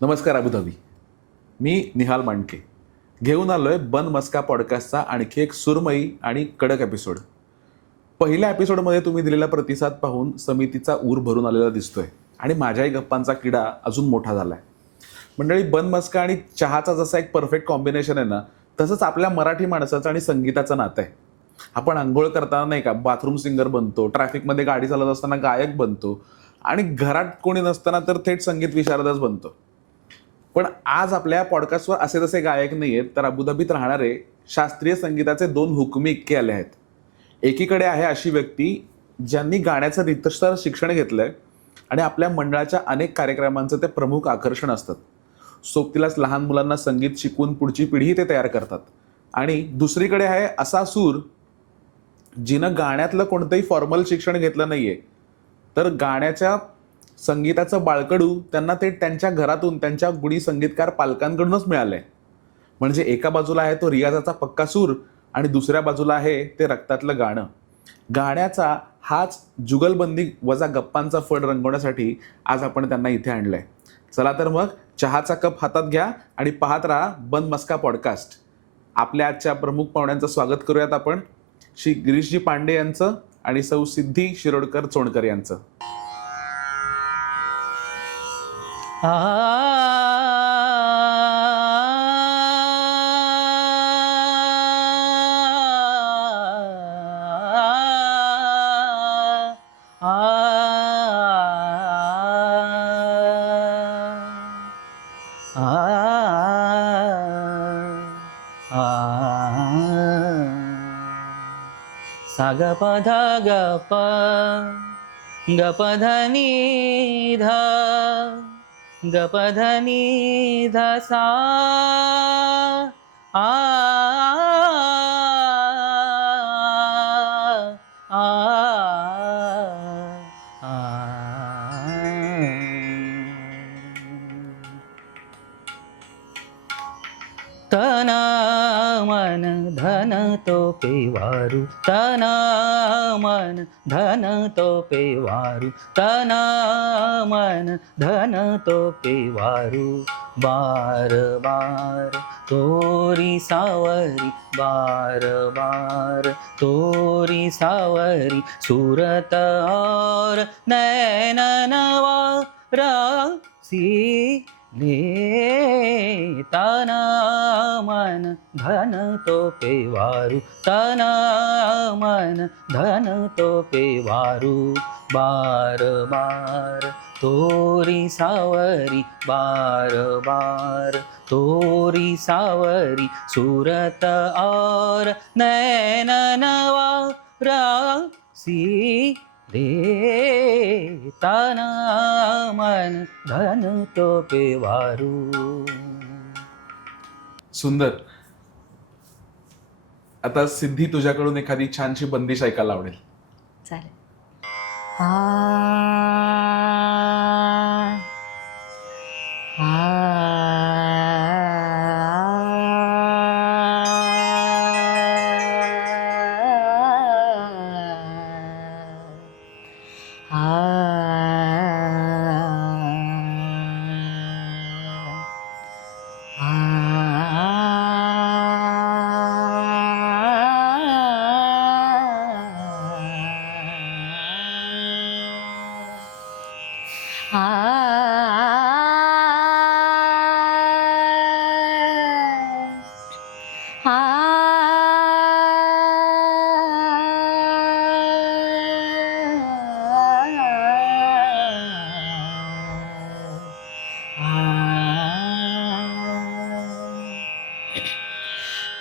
नमस्कार अबुधाबी. मी निहाल मांडके घेऊन आलोय बन मस्का पॉडकास्टचा आणखी एक सुरमई आणि कडक एपिसोड. पहिल्या एपिसोडमध्ये तुम्ही दिलेला प्रतिसाद पाहून समितीचा ऊर भरून आलेला दिसतोय आणि माझ्याही गप्पांचा किडा अजून मोठा झालाय. मंडळी, बन मस्का आणि चहाचा जसा एक परफेक्ट कॉम्बिनेशन आहे ना, तसंच आपल्या मराठी माणसाचं आणि संगीताचं नातं आहे. आपण आंघोळ करताना नाही का बाथरूम सिंगर बनतो, ट्रॅफिकमध्ये गाडी चालवत असताना गायक बनतो आणि घरात कोणी नसताना तर थेट संगीत विशारदच बनतो. पण आज आपल्या पॉडकास्टवर असे तसे गायक नाही आहेत, तर अबुधाबीत राहणारे शास्त्रीय संगीताचे दोन हुकमी इतके आले आहेत. एकीकडे आहे अशी व्यक्ती ज्यांनी गाण्याचं रितसर शिक्षण घेतलंय आणि आपल्या मंडळाच्या अनेक कार्यक्रमांचं ते प्रमुख आकर्षण असतात. सोबतीलाच लहान मुलांना संगीत शिकवून पुढची पिढी ते तयार करतात. आणि दुसरीकडे आहे असा सूर जिनं गाण्यातलं कोणतंही फॉर्मल शिक्षण घेतलं नाहीये, तर गाण्याच्या संगीताचं बाळकडू त्यांना ते त्यांच्या घरातून त्यांच्या गुणी संगीतकार पालकांकडूनच मिळालंय. म्हणजे एका बाजूला आहे तो रियाजाचा पक्का सूर आणि दुसऱ्या बाजूला आहे ते रक्तातलं गाणं. गाण्याचा हाच जुगलबंदी वजा गप्पांचा फड रंगवण्यासाठी आज आपण त्यांना इथे आणलंय. चला तर मग चहाचा कप हातात घ्या आणि पाहत राहा बन मस्का पॉडकास्ट. आपल्या आजच्या प्रमुख पाहुण्यांचं स्वागत करूयात आपण. श्री गिरीशजी पांडे यांचं आणि सौ सिद्धी शिरोडकर चोणकर यांचं. सा ग प ध ग प ग प ध नि ध ग प ध नि ध सा आ आ तन मन धन तो पेवारू, तन मन धन तो पेवारू, तन मन धन तो पेवारू. बार बार तोरी सावरी, बार बार तोरी सावरी, सूरत और नैननवा रासी ले. तन मन धन तो पेवारू, तन मन धन तो पेवारू. बार बार तोरी सावरी, बार बार तोरी सावरी, सूरत और नैननवा रासी दे. तन मन धन तो पेवारू. सुंदर. आता सिद्धी, तुझ्याकडून एखादी छानशी बंदिश ऐकायला आवडेल. चालेल.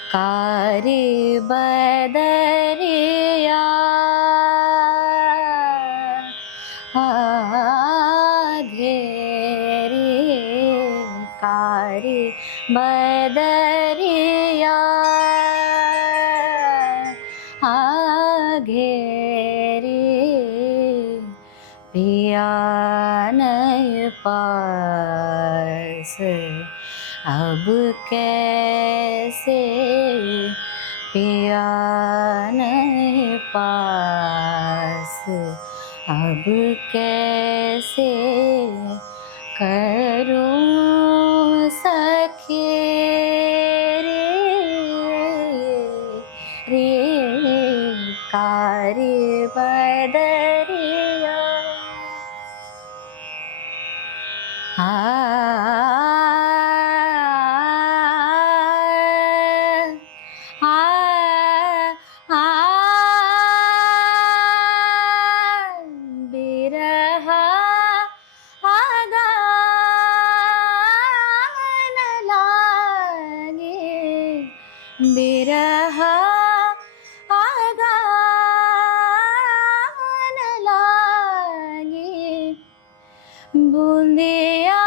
कारी बदरिया घेरी, कारी बदरिया घेरी, पिया नहीं पास अब कैसे, पिया नहीं पास अब कैसे करूं बिरहा आगान लागे बिरहा आगान लागे बूंदिया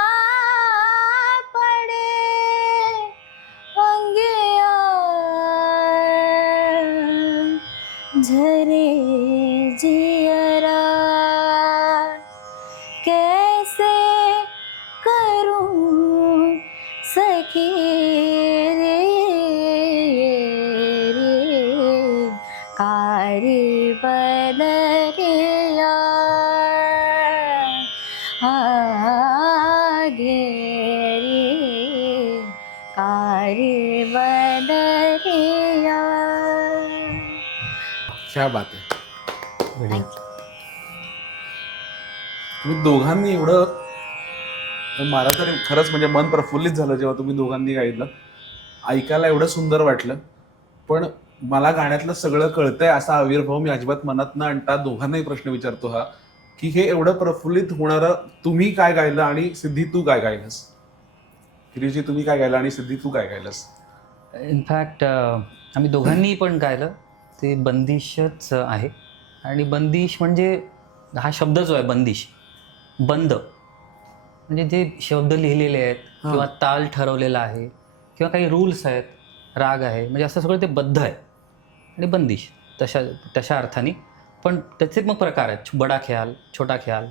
पड़े अंगिया झरे जियरा कैसे करूं सखी रे कारी बदरिया आगे रे कारी बदरिया. क्या बात आहे. तुम्ही दोघांनी एवढं, मला तर खरंच म्हणजे मन प्रफुल्लित झालं जेव्हा तुम्ही दोघांनी गायलं. ऐकायला एवढं सुंदर वाटलं. पण मला गाण्यातलं सगळं कळतंय असा आविर्भाव मी अजिबात मनात न आणता दोघांनाही प्रश्न विचारतो हा, की हे एवढं प्रफुल्लित होणारं तुम्ही काय गायलं आणि सिद्धी तू काय गायलंस? गिरीजी तुम्ही काय गायलं आणि सिद्धी तू काय गायलंस? इनफॅक्ट आम्ही दोघांनी पण गायलं. ते बंदिशच आहे. आणि बंदिश म्हणजे हा शब्द जो आहे बंदिश, बंद म्हणजे जे शब्द लिहिलेले आहेत किंवा ताल ठरवलेला आहे किंवा काही रूल्स आहेत, राग आहे, म्हणजे असं सगळं ते बद्ध आहे. आणि बंदिश तशा अर्थाने. पण त्याचे मग प्रकार आहेत, बडा ख्याल, छोटा ख्याल.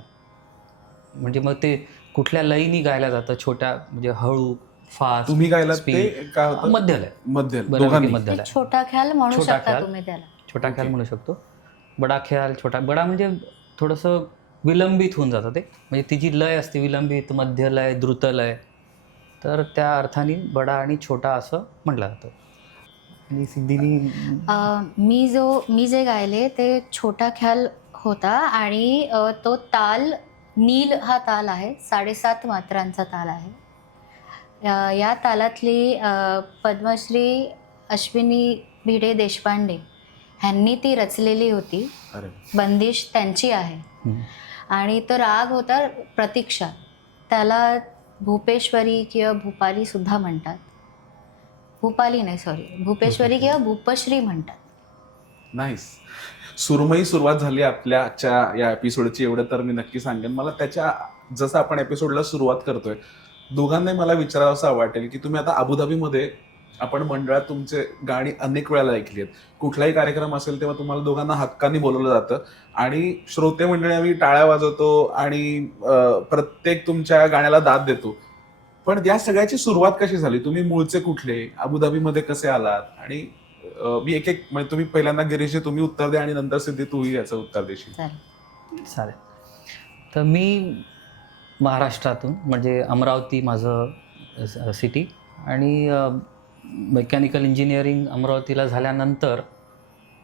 म्हणजे मग ते कुठल्या लयीनी गायला जातं, छोट्या म्हणजे हळू, फास्ट. तुम्ही गायलात ते काय होतं? मध्यलय. दोघांनी. मध्यलय. छोटा ख्याल म्हणू छोटा शकता ख्याल. तुम्ही त्याला. छोटा ख्याल म्हणू शकतो. बडा ख्याल, छोटा. बडा म्हणजे थोडंसं विलंबित होऊन जातं ते, म्हणजे ती जी लय असते विलंबित, मध्य लय, द्रुत लय, तर त्या अर्थाने बडा आणि छोटा असं म्हटलं जातं. आणि सिद्धीनी मी जे गायले ते छोटा ख्याल होता आणि तो ताल नील हा ताल आहे, 7.5 मात्रांचा ताल आहे. या तालातली पद्मश्री अश्विनी भिडे देशपांडे ह्यांनी ती रचलेली होती. बंदिश त्यांची आहे. आणि तो राग होता प्रतीक्षा. त्याला भूपेश्वरी किंवा भूपाली सुद्धा म्हणतात. भूपाली नाही, सॉरी, भूपेश्वरी किंवा भूपश्री म्हणतात. नाईस. सुरमई सुरुवात झाली आपल्याच्या या एपिसोडची, एवढं तर मी नक्की सांगेन. मला त्याच्या जसं आपण एपिसोडला सुरुवात करतोय, दोघांनाही मला विचारावं असं वाटेल की तुम्ही आता अबुधाबीमध्ये आपण मंडळात तुमचे गाणी अनेक वेळेला ऐकली आहेत. कुठलाही कार्यक्रम असेल तेव्हा तुम्हाला दोघांना हक्काने बोलवलं जातं आणि श्रोते मंडळी आम्ही टाळ्या वाजवतो आणि प्रत्येक तुमच्या गाण्याला दाद देतो. पण या सगळ्याची सुरुवात कशी झाली? तुम्ही मूळचे कुठले? अबुधाबीमध्ये कसे आलात? आणि मी एक म्हणजे तुम्ही पहिल्यांदा गिरीशजी तुम्ही उत्तर द्या आणि नंतर सिद्धी तूही याचं उत्तर देशील. चालेल. तर मी महाराष्ट्रातून, म्हणजे अमरावती माझं सिटी, आणि मेकॅनिकल इंजिनिअरिंग अमरावतीला झाल्यानंतर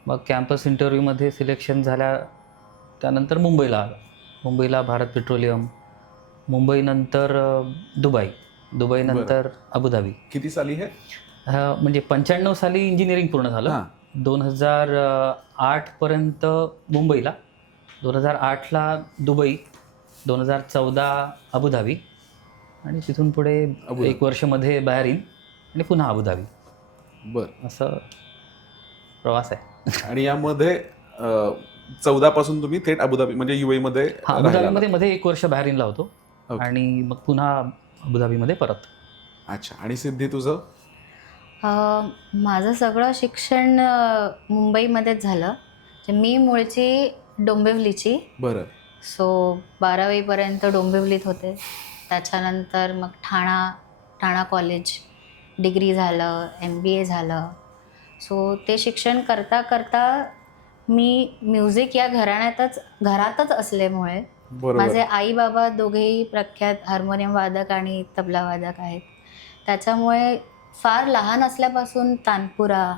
मग कॅम्पस इंटरव्ह्यूमध्ये सिलेक्शन झाल्या, त्यानंतर मुंबईला आलो. मुंबईला भारत पेट्रोलियम, मुंबईनंतर दुबईनंतर अबुधाबी. किती साली हे? म्हणजे 95 साली इंजिनिअरिंग पूर्ण झालं. 2008 पर्यंत मुंबईला, 2008ला दुबई, 2014 अबुधाबी, आणि तिथून पुढे 1 वर्षमध्ये बहरीन आणि पुन्हा अबुधाबी. बरं. असं प्रवास आहे. आणि यामध्ये 14 पासून तुम्ही थेट अबुधाबी म्हणजे UAE मध्ये? अबुधाबीमध्ये 1 वर्ष बहरीनला होतो आणि मग पुन्हा अबुधाबीमध्ये परत. अच्छा. आणि सिद्धी तुझं? माझं सगळं शिक्षण मुंबईमध्येच झालं. मी मूळची डोंबिवलीची. बरं. सो 12वीपर्यंत डोंबिवलीत होते. त्याच्यानंतर मग ठाणा कॉलेज डिग्री झालं, MBA झालं. सो ते शिक्षण करता करता मी म्युझिक या घरातच असल्यामुळे माझे आई बाबा दोघेही प्रख्यात हार्मोनियम वादक आणि तबला वादक आहेत. त्याच्यामुळे फार लहान असल्यापासून तानपुरा,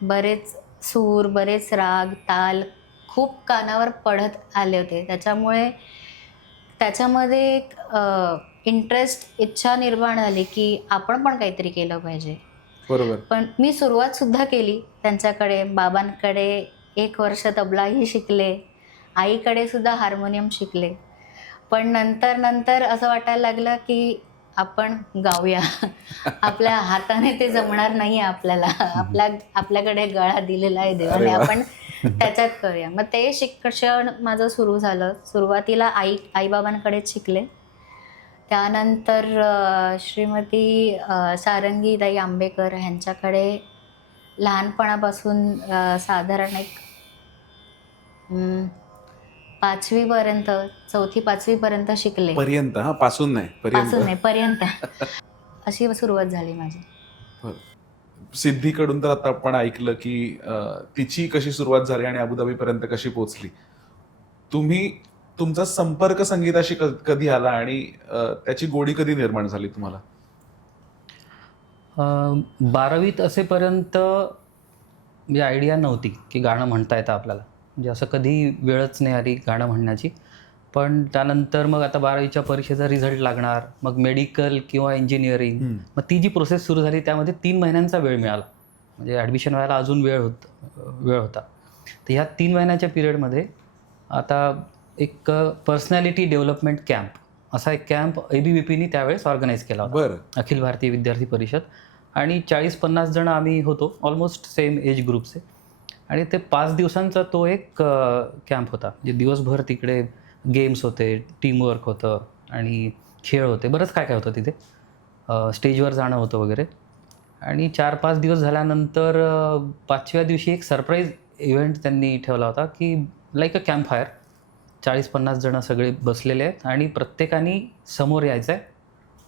बरेच सूर, बरेच राग, ताल खूप कानावर पडत आले होते. त्याच्यामुळे त्याच्यामध्ये एक इंटरेस्ट, इच्छा निर्माण झाली की आपण पण काहीतरी केलं पाहिजे. बरोबर. पण मी सुरुवात सुद्धा केली त्यांच्याकडे. बाबांकडे 1 वर्ष तबलाही शिकले, आईकडे सुद्धा हार्मोनियम शिकले. पण नंतर नंतर असं वाटायला लागलं की आपण गाऊया. आपल्या हाताने ते जमणार नाही आहे आपल्याला. आपल्याकडे गळा दिलेला आहे देवाने, अरे वा. आपण त्याच्यात करूया. मग ते शिक्षण माझं सुरू झालं. सुरुवातीला आईबाबांकडेच शिकले. त्यानंतर श्रीमती सारंगीताई आंबेकर ह्यांच्याकडे लहानपणापासून साधारण एक 5वीपर्यंत, 4थी-5वीपर्यंत शिकले. पर्यंत, हा पासून नाही, पासून नाही, पर्यंत. पर्यंत. अशी सुरुवात झाली माझी. सिद्धीकडून तर आता आपण ऐकलं की तिची कशी सुरुवात झाली आणि अबुधाबीपर्यंत कशी पोहोचली. तुमचा संपर्क संगीताशी कधी आला आणि त्याची गोडी कधी निर्माण झाली तुम्हाला? 12वीत असेपर्यंत म्हणजे आयडिया नव्हती की गाणं म्हणता येतं आपल्याला. म्हणजे असं कधी वेळच नाही आली गाणं म्हणण्याची. पण त्यानंतर मग आता 12वीच्या परीक्षेचा रिझल्ट लागणार, मग मेडिकल किंवा इंजिनिअरिंग, मग ती जी प्रोसेस सुरू झाली त्यामध्ये 3 महिन्यांचा वेळ मिळाला. म्हणजे ॲडमिशन व्हायला अजून वेळ होता. तर ह्या 3 महिन्याच्या पिरियडमध्ये आता एक पर्सनॅलिटी डेव्हलपमेंट कॅम्प असा एक कॅम्प ABVPनी त्यावेळेस ऑर्गनाईज केला होता. बरं. अखिल भारतीय विद्यार्थी परिषद. आणि 40-50 जण आम्ही होतो, ऑलमोस्ट सेम एज ग्रुपचे. आणि ते 5 दिवसांचा तो एक कॅम्प होता. म्हणजे दिवसभर तिकडे गेम्स होते, टीमवर्क होतं आणि खेळ होते, बरंच काय काय होतं तिथे. स्टेजवर जाणं होतं वगैरे. आणि 4-5 दिवस झाल्यानंतर 5व्या दिवशी एक सरप्राईज इव्हेंट त्यांनी ठेवला होता की लाईक अ कॅम्प फायर. 40-50 जणं सगळे बसलेले आहेत आणि प्रत्येकाने समोर यायचं आहे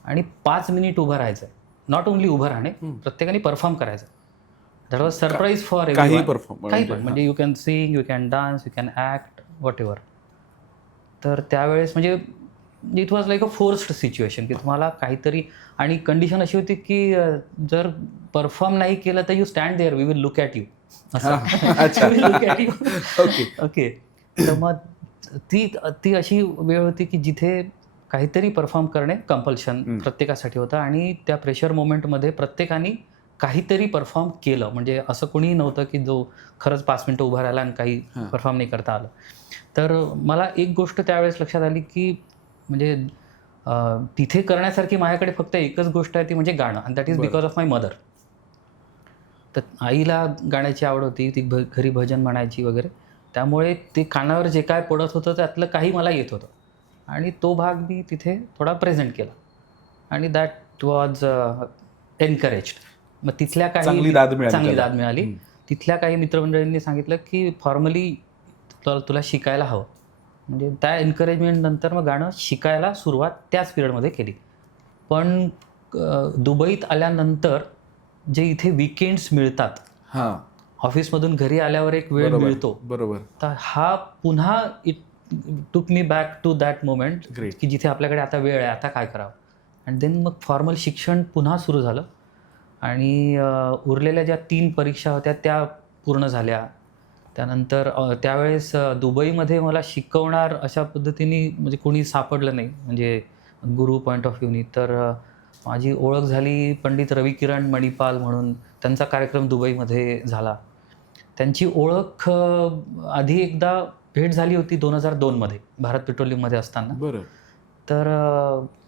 आणि 5 मिनिट उभं राहायचं आहे. नॉट ओन्ली उभं राहणे, प्रत्येकाने परफॉर्म करायचं. दॅट वॉज सरप्राईज फॉर काही एव्हरीवन. परफॉर्म काही पण, म्हणजे you can sing, you can dance, you can act, what ever. तर त्यावेळेस म्हणजे it was like a forced situation की तुम्हाला काहीतरी, आणि कंडिशन अशी होती की जर परफॉर्म नाही केलं तर you stand there, we will look at you. अच्छा. Look at you. Okay. Okay. तर मग ती अशी वेळ होती की जिथे काहीतरी परफॉर्म करणे कंपल्शन प्रत्येकासाठी होतं. आणि त्या प्रेशर मोमेंटमध्ये प्रत्येकाने काहीतरी परफॉर्म केलं. म्हणजे असं कोणीही नव्हतं की जो खरंच 5 मिनटं उभा राहिला आणि काही परफॉर्म नाही करता आलं. तर मला एक गोष्ट त्यावेळेस लक्षात आली की म्हणजे तिथे करण्यासारखी माझ्याकडे फक्त एकच गोष्ट आहे, ती म्हणजे गाणं. आणि that is because of my mother. तर आईला गाण्याची आवड होती, ती घरी भजन म्हणायची वगैरे. त्यामुळे ते कानावर जे काय पडत होतं त्यातलं काही मला येत होतं आणि तो भाग मी तिथे थोडा प्रेझेंट केला. आणि दॅट वॉज एनकरेज्ड. मग तिथल्या काही चांगली दाद मिळाली. तिथल्या काही मित्रमंडळींनी सांगितलं की फॉर्मली तुला शिकायला हवं. म्हणजे त्या एन्करेजमेंट नंतर मग गाणं शिकायला सुरुवात त्याच पिरियडमध्ये केली. पण दुबईत आल्यानंतर जे इथे विकेंड्स मिळतात, ऑफिसमधून घरी आल्यावर एक वेळ मिळतो, बरोबर, तर हा पुन्हा it took me back to that moment की जिथे आपल्याकडे आता वेळ आहे, आता काय करावं. अँड देन मग फॉर्मल शिक्षण पुन्हा सुरू झालं. आणि उरलेल्या ज्या 3 परीक्षा होत्या त्या पूर्ण झाल्या. त्यानंतर त्यावेळेस दुबईमध्ये मला शिकवणार अशा पद्धतीने म्हणजे कोणी सापडलं नाही, म्हणजे गुरु पॉईंट ऑफ व्ह्यूनी. तर माझी ओळख झाली पंडित रविकिरण मणिपाल म्हणून. त्यांचा कार्यक्रम दुबईमध्ये झाला. त्यांची ओळख आधी एकदा भेट झाली होती 2002मध्ये भारत पेट्रोलियममध्ये असताना. बरं. तर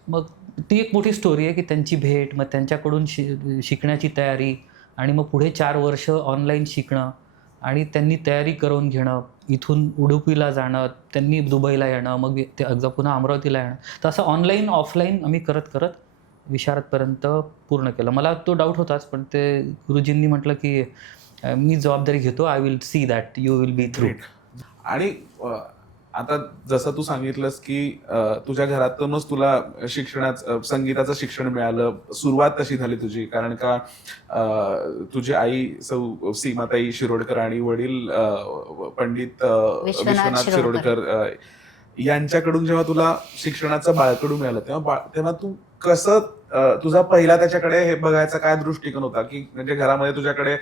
मग ती एक मोठी स्टोरी आहे की त्यांची भेट, मग त्यांच्याकडून शिकण्याची तयारी, आणि मग पुढे 4 वर्ष ऑनलाईन शिकणं, आणि त्यांनी तयारी करून घेणं, इथून उडुपीला जाणं, त्यांनी दुबईला येणं, मग ते एकदा पुन्हा अमरावतीला येणं. तर असं ऑनलाईन ऑफलाईन आम्ही करत करत विशारदपर्यंत पूर्ण केलं. मला तो डाऊट होताच, पण ते गुरुजींनी म्हटलं की मी जबाबदारी घेतो, I will see that you will be through. आणि आता जसं तू सांगितलंस की तुझ्या घरातूनच तुला संगीताचं शिक्षण मिळालं, सुरुवात तशी झाली तुझी. कारण का तुझी आई सौ सीमाताई शिरोडकर आणि वडील पंडित विश्वनाथ शिरोडकर यांच्याकडून जेव्हा तुला शिक्षणाचं बाळकडू मिळालं, तेव्हा तू कसं, तुझा पहिला त्याच्याकडे हे बघायचा काय दृष्टिकोन होता? की म्हणजे घरामध्ये तुझ्याकडे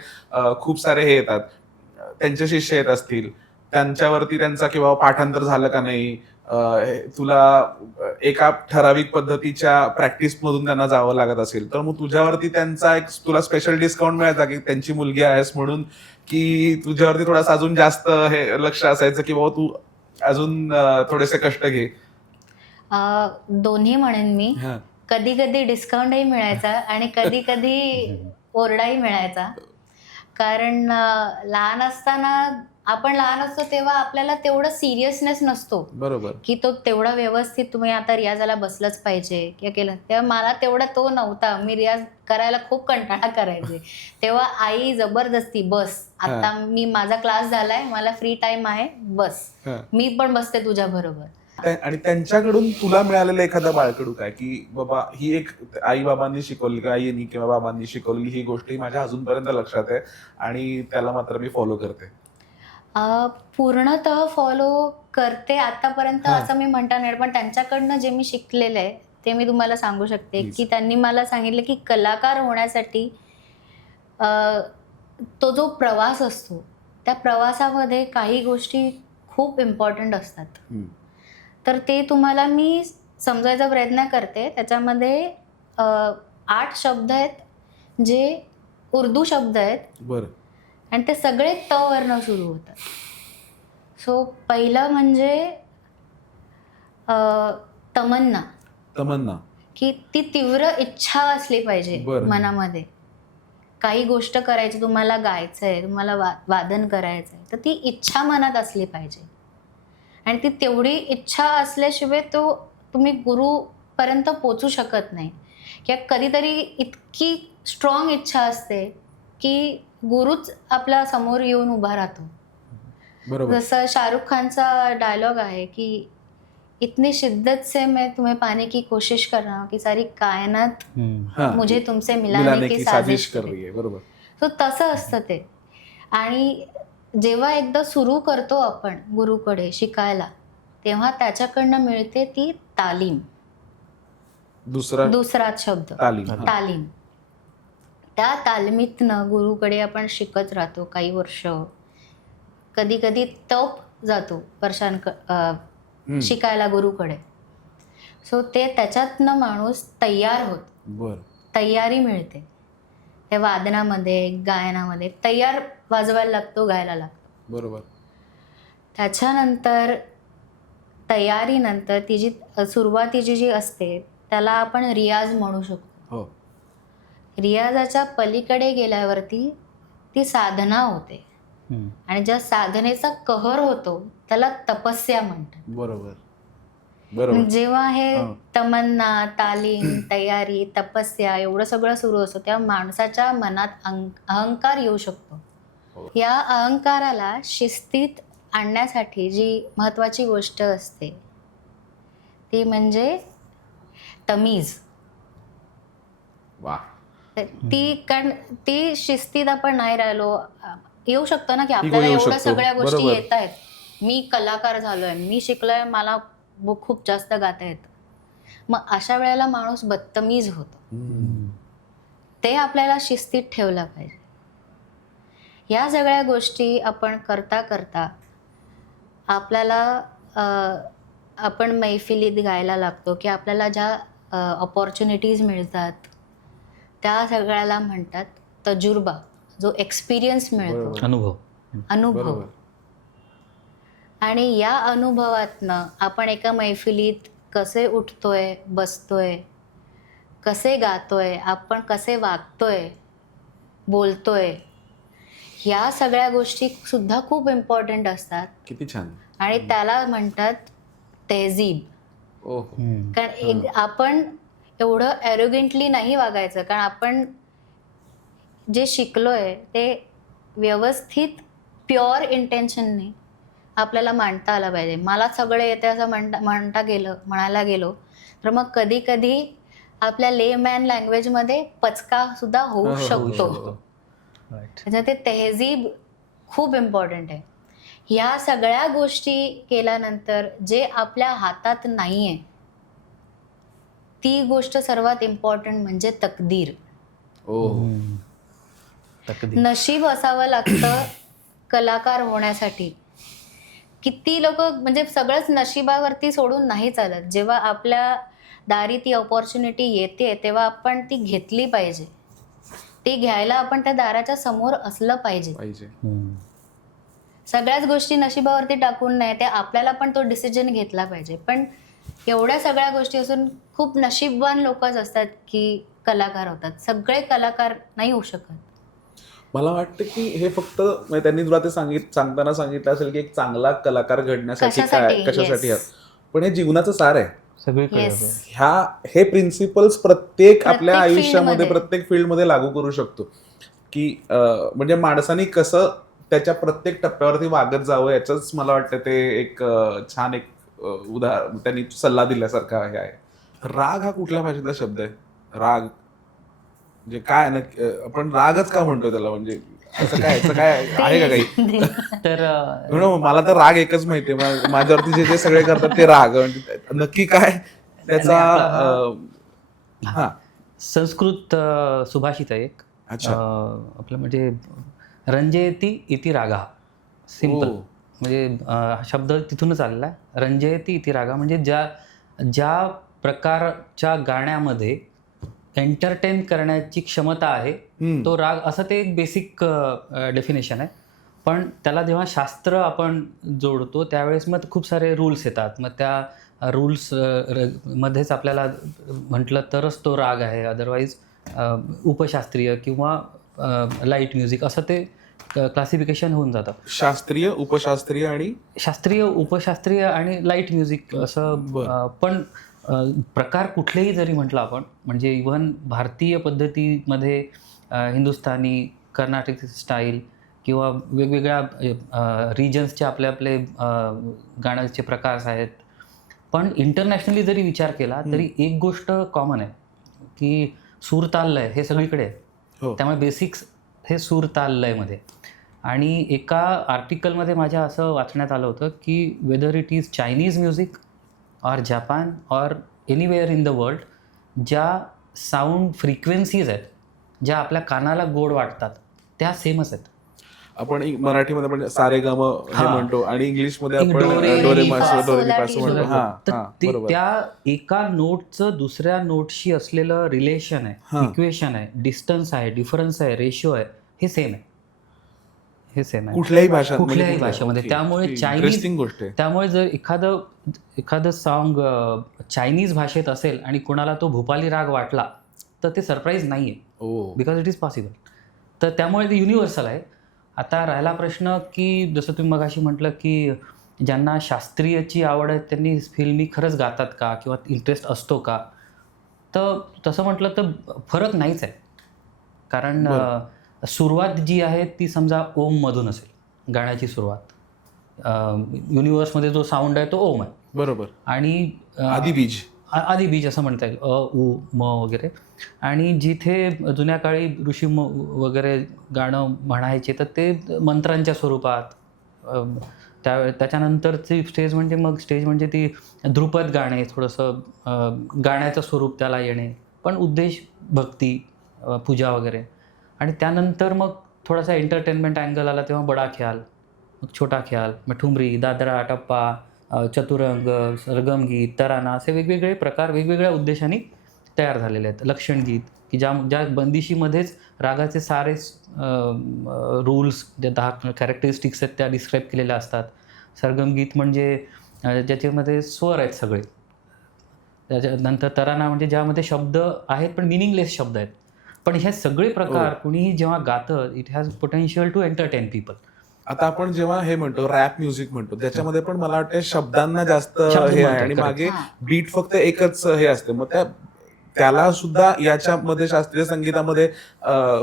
खूप सारे हे येतात, त्यांचे शिष्य येत असतील, त्यांच्यावरती त्यांचा किंवा पाठांतर झालं का नाही, तुला एका ठराविक पद्धतीच्या प्रॅक्टिस मधून त्यांना जावं लागत असेल, तर मग तुझ्यावरती त्यांचा एक तुला स्पेशल डिस्काउंट मिळायचा की त्यांची मुलगी आहेस म्हणून, की तुझ्यावरती थोडासा अजून जास्त हे लक्ष असायचं की बाबा तू अजून थोडेसे कष्ट घे? दोन्ही म्हणेन मी. कधी कधी डिस्काउंटही मिळायचा आणि कधी कधी ओरडाही मिळायचा. कारण लहान असताना, आपण लहान असतो तेव्हा आपल्याला तेवढं सिरियसनेस नसतो बरोबर. की तो तेवढा व्यवस्थित तुम्ही आता रियाजाला बसलंच पाहिजे किंवा केलं. तेव्हा मला तेवढा तो नव्हता. मी रियाज करायला खूप कंटाळा करायचे. तेव्हा आई जबरदस्ती, बस आता मी, माझा क्लास झालाय, मला फ्री टाइम आहे, बस मी पण बसते तुझ्या बरोबर. आणि त्यांच्याकडून तुला मिळालेलं एखादा बाळकडू काय, की बाबा ही एक आई बाबांनी शिकवली किंवा आईनी किंवा बाबांनी शिकवली ही गोष्ट ही माझ्या अजूनपर्यंत लक्षात आहे आणि त्याला मात्र मी फॉलो करते? पूर्णतः फॉलो करते आतापर्यंत असं मी म्हणता नाही, पण त्यांच्याकडनं जे मी शिकलेलं आहे ते मी तुम्हाला सांगू शकते. की त्यांनी मला सांगितलं की कलाकार होण्यासाठी तो जो प्रवास असतो त्या प्रवासामध्ये काही गोष्टी खूप इम्पॉर्टंट असतात. तर ते तुम्हाला मी समजायचा प्रयत्न करते. त्याच्यामध्ये 8 शब्द आहेत जे उर्दू शब्द आहेत. बरं. आणि ते सगळे त वर्ण सुरू होतात. सो पहिलं म्हणजे तमन्ना. तमन्ना. की ती तीव्र इच्छा असली पाहिजे मनामध्ये. काही गोष्ट करायची, तुम्हाला गायचंय, तुम्हाला वादन करायचंय, तर ती इच्छा मनात असली पाहिजे. आणि ती तेवढी इच्छा असल्याशिवाय तुम्ही गुरुपर्यंत पोचू शकत नाही. किंवा कधीतरी इतकी स्ट्रॉंग इच्छा असते की गुरुच आपल्या समोर येऊन उभा राहतो. जसं शाहरुख खानचा डायलॉग आहे की इतनी शिद्दत से मैं तुम्हें पाने की कोशिश कर रहा हूँ की सारी कायनात मुझे तुमसे मिलाने की साजिश कर रही है. बरोबर. तो तसं असतं ते. आणि जेव्हा एकदा सुरू करतो आपण गुरुकडे शिकायला, तेव्हा त्याच्याकडनं मिळते ती तालीम. दुसराच शब्द तालीम. त्या तालमीतनं गुरुकडे आपण शिकत राहतो काही वर्ष, कधी कधी तप जातो शिकायला गुरुकडे. सो ते त्याच्यातनं माणूस तयार होतो. तयारी मिळते. त्या वादनामध्ये, गायनामध्ये तयार वाजवायला लागतो, गायला लागतो. बरोबर. त्याच्यानंतर तयारीनंतर तिची सुरुवातीची जी असते त्याला आपण रियाज म्हणू शकतो. रियाजाच्या पलीकडे गेल्यावरती ती साधना होते. आणि ज्या साधनेचा कहर होतो त्याला तपस्या म्हणतात. बरोबर. जेव्हा हे तमन्ना, तालीम, तयारी, तपस्या एवढं सगळं सुरू असतं तेव्हा माणसाच्या मनात अहंकार येऊ शकतो. या अहंकाराला शिस्तीत आणण्यासाठी जी महत्वाची गोष्ट असते ती म्हणजे तमीज. कारण ती शिस्तीत आपण नाही राहिलो, येऊ शकतं ना की आपल्याला एवढ्या सगळ्या गोष्टी येत आहेत, मी कलाकार झालोय, मी शिकलोय, मला खूप जास्त गाता येतं, मग अशा वेळेला माणूस बदतमीज होतो. ते आपल्याला शिस्तीत ठेवलं पाहिजे. या सगळ्या गोष्टी आपण करता करता आपल्याला आपण मैफिलीत गायला लागतो की आपल्याला ज्या अपॉर्च्युनिटीज मिळतात त्या सगळ्याला म्हणतात तजुर्बा. जो एक्सपिरियन्स मिळतो, अनुभव. आणि या अनुभवातनं आपण एका मैफिलीत कसे उठतोय, बसतोय, कसे गातोय, आपण कसे वागतोय, बोलतोय, या सगळ्या गोष्टी सुद्धा खूप इम्पॉर्टंट असतात. किती छान. आणि त्याला म्हणतात तहजीब. कारण आपण एवढं ॲरोगेंटली नाही वागायचं. कारण आपण जे शिकलोय ते व्यवस्थित प्युअर इंटेन्शनने आपल्याला मांडता आलं पाहिजे. मला सगळं येते असं म्हणायला गेलो तर मग कधी कधी आपल्या लेमॅन लँग्वेजमध्ये पचका सुद्धा होऊ शकतो. ते तहजीब खूप इम्पॉर्टंट आहे. ह्या सगळ्या गोष्टी केल्यानंतर जे आपल्या हातात नाहीये ती गोष्ट सर्वात इम्पॉर्टंट म्हणजे तकदीर. नशीब असावं लागतं कलाकार होण्यासाठी किती लोक म्हणजे सगळंच नशिबावरती सोडून नाही चालत. जेव्हा आपल्या दारी ती अपॉर्च्युनिटी येते तेव्हा आपण ती घेतली पाहिजे. ती घ्यायला आपण त्या दाराच्या समोर असलं पाहिजे. सगळ्याच गोष्टी नशिबावरती टाकून नाही, ते आपल्याला पण तो डिसिजन घेतला पाहिजे. पण एवढ्या सगळ्या गोष्टी असून खूप नशीबवान लोकच असतात की कलाकार होतात. सगळे कलाकार नाही होऊ शकत. मला वाटतं की हे फक्त म्हणजे त्यांनी तुला ते सांगताना सांगितलं असेल की एक चांगला कलाकार घडण्यासाठी काय कशासाठी Yes. पण हे जीवनाचं सार आहे. सगळीकडे येस. हे प्रिन्सिपल्स प्रत्येक आपल्या प्रत्येक आयुष्यामध्ये फील्डमध्ये. प्रत्येक फील्डमध्ये लागू करू शकतो की म्हणजे माणसाने कसं त्याच्या प्रत्येक टप्प्यावरती वागत जावं याचंच मला वाटतं ते एक छान एक उदाहरण त्यांनी सल्ला दिल्यासारखा हे आहे. राग हा कुठल्या भाषेतला शब्द आहे? राग म्हणजे काय ना आपण रागच का म्हणतो त्याला, म्हणजे असं काय आहे का काही? तर मला तर राग एकच माहितीये, माझ्यावरती जे जे सगळे करतात ते राग, म्हणजे नक्की काय त्याचा हा संस्कृत सुभाषित आहे एक. अच्छा. आपलं म्हणजे रंजयती इति रागा. सिम्पल. ओ. म्हणजे हा शब्द तिथूनच आलेला आहे. रंजयती इति रागा म्हणजे ज्या प्रकारच्या गाण्यामध्ये एंटरटेन करण्याची क्षमता आहे तो राग, असं ते एक बेसिक डेफिनेशन आहे. पण त्याला जेव्हा शास्त्र आपण जोडतो त्यावेळेस मग खूप सारे रूल्स येतात. मग त्या रूल्स मध्येच आपल्याला म्हटलं तरच तो राग आहे. अदरवाईज उपशास्त्रीय किंवा लाईट म्युझिक असं ते क्लासिफिकेशन होऊन जातं. शास्त्रीय, उपशास्त्रीय आणि शास्त्रीय, उपशास्त्रीय आणि लाईट म्युझिक असं. पण प्रकार कुठलेही जरी म्हटलं आपण, म्हणजे इव्हन भारतीय पद्धतीमध्ये हिंदुस्थानी, कर्नाटक स्टाईल किंवा वेगवेगळ्या रिजन्सचे आपले आपले गाण्याचे प्रकार आहेत. पण इंटरनॅशनली जरी विचार केला तरी एक गोष्ट कॉमन आहे की सूर ताल लय हे सगळीकडे आहे. त्यामुळे बेसिक्स हे सूर ताल लयमध्ये. आणि एका आर्टिकलमध्ये माझ्या असं वाचण्यात आलं होतं की whether it is Chinese music और जापान और एनीवेअर इन द वर्ल्ड, ज्या साऊंड फ्रिक्वेन्सीज आहेत ज्या आपल्या कानाला गोड वाटतात त्या सेमच आहेत. आपण मराठीमध्ये पण सारे गम हे म्हणतो आणि इंग्लिशमध्ये आपण डोरे डोरे मी मास फा डोरे मी पास म्हणतो. तर त्या एका नोटचं दुसऱ्या नोटशी असलेलं रिलेशन आहे, इक्वेशन आहे, डिस्टन्स आहे, डिफरन्स आहे, रेशिओ आहे, हे सेम आहे. हे सेम आहे कुठल्याही भाषेमध्ये. त्यामुळे चायनीज गोष्ट आहे. त्यामुळे जर एखादं सॉन्ग चायनीज भाषेत असेल आणि कोणाला तो भोपाली राग वाटला तर ते सरप्राईज नाही आहे, बिकॉज इट इज पॉसिबल. तर त्यामुळे ते युनिव्हर्सल आहे. आता राहिला प्रश्न की जसं तुम्ही मगाशी म्हटलं की ज्यांना शास्त्रीयची आवड आहे त्यांनी फिल्मी खरंच गातात का किंवा इंटरेस्ट असतो का, तर तसं म्हटलं तर फरक नाहीच आहे. कारण सुरुवात जी आहे ती समजा ओममधून असेल, गाण्याची सुरुवात युनिव्हर्समध्ये जो साऊंड आहे तो ओम आहे, बरोबर. आणि आधी बीज असं म्हणता येईल, उ म वगैरे. आणि जिथे जुन्या काळी ऋषी वगैरे गाणं म्हणायचे तर ते मंत्रांच्या स्वरूपात. त्याच्यानंतरची स्टेज म्हणजे ती ध्रुपद गाणे, थोडंसं गाण्याचं स्वरूप त्याला येणे, पण उद्देश भक्ती, पूजा वगैरे. आणि त्यानंतर मग थोडासा एंटरटेनमेंट अँगल आला तेव्हा बडा ख्याल, मग छोटा ख्याल, मग ठुमरी, दादरा, टप्पा, चतुरंग, सरगमगीत, तराना, असे वेगवेगळे प्रकार वेगवेगळ्या उद्देशाने तयार झालेले आहेत. लक्षणगीत की ज्या बंदिशीमध्येच रागाचे सारे रूल्स, ज्या 10 कॅरेक्टरिस्टिक्स आहेत त्या डिस्क्राईब केलेल्या असतात. सरगमगीत म्हणजे ज्याच्यामध्ये स्वर आहेत सगळे. त्याच्यानंतर तराना म्हणजे ज्यामध्ये शब्द आहेत पण मिनिंगलेस शब्द आहेत. पण हे सगळे प्रकार कुणीही जेव्हा गातं, it has potential to entertain people. आता आपण जेव्हा हे म्हणतो रॅप म्युझिक म्हणतो त्याच्यामध्ये पण मला वाटतं शब्दांना जास्त हे आहे आणि मागे बीट फक्त एकच हे असते. मग त्याला सुद्धा याच्यामध्ये शास्त्रीय संगीतामध्ये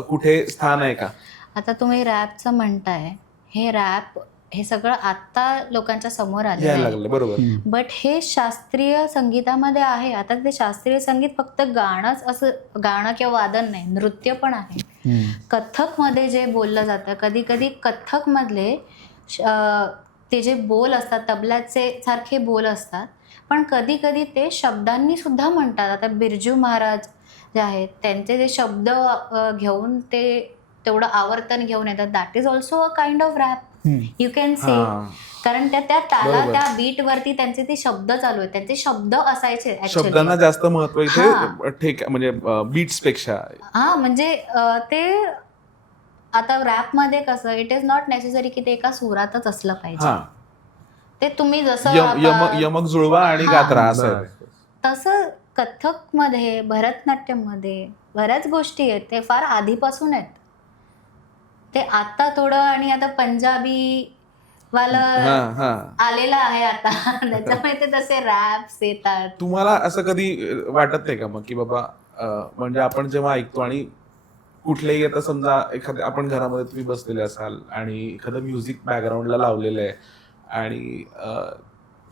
कुठे स्थान आहे का? आता तुम्ही रॅपचं म्हणताय, हे रॅप हे सगळं आता लोकांच्या समोर आलेलं आहे, बरोबर. बट हे शास्त्रीय संगीतामध्ये आहे. आता ते शास्त्रीय संगीत फक्त गाणं किंवा वादन नाही, नृत्य पण आहे. कथकमध्ये जे बोललं जातं, कधी कधी कथकमधले ते जे बोल असतात तबल्याचे सारखे बोल असतात, पण कधी कधी ते शब्दांनी सुद्धा म्हणतात. आता बिरजू महाराज जे आहेत त्यांचे जे शब्द घेऊन ते तेवढं आवर्तन घेऊन येतात, that is also a kind of rap, you can say. कारण त्या ताला बरोबर. त्या बीट वरती त्यांचे ते शब्द चालू आहेत, त्यांचे शब्द असायचे actually. शब्दांना जास्त महत्व हा. इथे ठेक म्हणजे बीट्स पेक्षा. हा म्हणजे ते आता रॅप मध्ये कसं इट इज नॉट नेसेसरी की ते एका सुरातच असलं पाहिजे. हा, ते तुम्ही जसं यमक जुळवा आणि हा. गात राहा असं आहे. तसं कथक मध्ये, भरतनाट्यम मध्ये बऱ्याच गोष्टी आहेत, ते फार आधीपासून आहेत. ते आता थोडं आणि आता पंजाबी वाला हा हा. आलेला आहे आता त्याच्यामुळे ते तसे रॅप्स येतात. तुम्हाला असं कधी वाटत नाही का मग की बाबा म्हणजे आपण जेव्हा ऐकतो आणि कुठलेही आता समजा एखाद्या आपण घरामध्ये तुम्ही बसलेले असाल आणि एखादं म्युझिक बॅकग्राऊंडला लावलेलं आहे आणि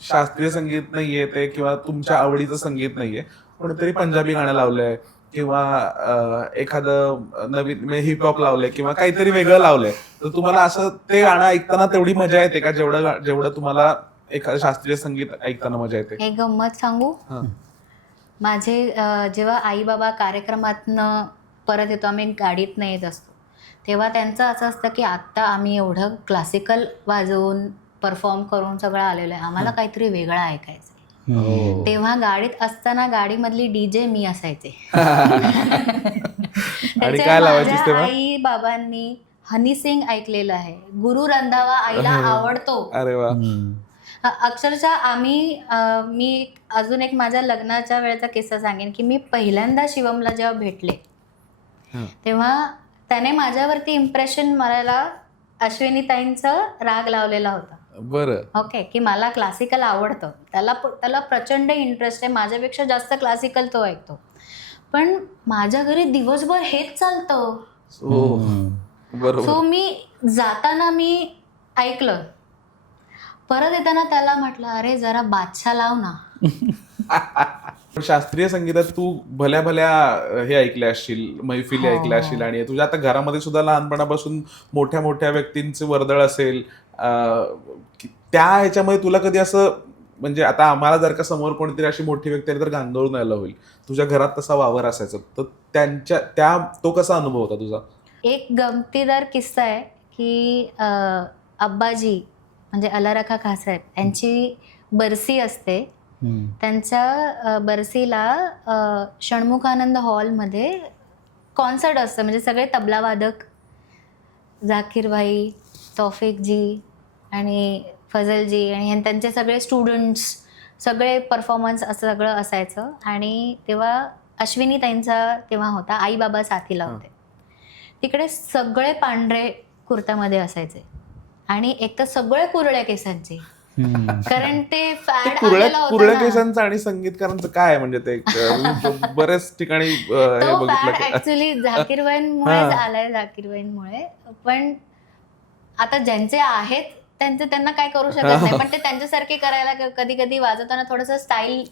शास्त्रीय संगीत नाहीये ते किंवा तुमच्या आवडीचं संगीत नाहीये, कोणीतरी पंजाबी गाणं लावलंय किंवा एखादं नवीन हिपहॉप लावलंय किंवा काहीतरी वेगळं लावलंय, तर तुम्हाला असं ते गाणं ऐकताना तेवढी मजा येते का जेवढं तुम्हाला एखादं शास्त्रीय संगीत ऐकताना मजा येते? एक गंमत सांगू. हा. माझे जेव्हा आई बाबा कार्यक्रमातनं परत येतो, आम्ही गाडीतनं येत असतो, तेव्हा त्यांचं असं असतं की आत्ता आम्ही एवढं क्लासिकल वाजवून परफॉर्म करून सगळं आलेलं आहे, आम्हाला काहीतरी वेगळं ऐकायचं. हो. तेव्हा गाडीत असताना गाडीमधली डीजे मी असायचे. आणि काय लावायचीस माझ्या तेव्हा? आई बाबांनी हनी सिंग ऐकलेलं आहे, गुरु रंधावा आईला आवडतो. अरे वा. अक्षरशः मी अजून एक माझ्या लग्नाच्या वेळेचा किस्सा सांगेन की मी पहिल्यांदा शिवमला जेव्हा भेटले हा. तेव्हा त्याने माझ्यावरती इम्प्रेशन मारायला अश्विनीताईंचं राग लावलेला होता. बरं. ओके, की मला क्लासिकल आवडतं, त्याला प्रचंड इंटरेस्ट आहे, माझ्यापेक्षा जास्त क्लासिकल तो ऐकतो. पण माझ्या घरी दिवसभर हेच चालतं. हो, बरोबर. सो मी जाताना मी ऐकलं, परत येताना त्याला म्हटलं अरे जरा बादशाह लाव ना. पण शास्त्रीय संगीतात तू भल्या भल्या हे ऐकल्या असशील, मैफिली हो. ऐकल्या असशील आणि तुझ्या आता घरामध्ये सुद्धा लहानपणापासून मोठ्या मोठ्या व्यक्तींचे वर्दळ असेल, त्या ह्याच्यामध्ये तुला कधी असं म्हणजे आता आम्हाला जर का समोर कोणीतरी अशी मोठी व्यक्ती आली तर गांदळून यायला होईल, तुझ्या घरात तसा वावर असायचा, तर तो कसा अनुभव होता तुझा? एक गमतीदार किस्सा आहे की अब्बाजी म्हणजे अलारखा खासाहेब यांची बरसी असते. त्यांच्या बरसीला षण्मुखानंद हॉलमध्ये कॉन्सर्ट असतं, म्हणजे सगळे तबलावादक, झाकीर भाई, तौफिकजी आणि फजलजी आणि त्यांचे सगळे स्टुडंट्स, सगळे परफॉर्मन्स असं सगळं असायचं. आणि तेव्हा अश्विनीताईंचा तेव्हा होता, आई बाबा साथीला होते. तिकडे सगळे पांढरे कुर्त्यामध्ये असायचे आणि एक तर सगळे कुरळ्या केसांचे, कारण ते फॅड आलेलं होतं कुरळ्या ना. केसांचं आणि संगीतकारांचं काय म्हणजे ते बऱ्याच ठिकाणी हे तो बघितलं फॅड की- ऍक्च्युली झाकीरबाईंमुळेच हा. आलाय, झाकीरबाईंमुळे. पण आता ज्यांचे आहेत त्यांना काय करू शकत नाही, पण ते त्यांच्यासारखे करायला कधी कधी वाजवताना थोडंसं स्टाईल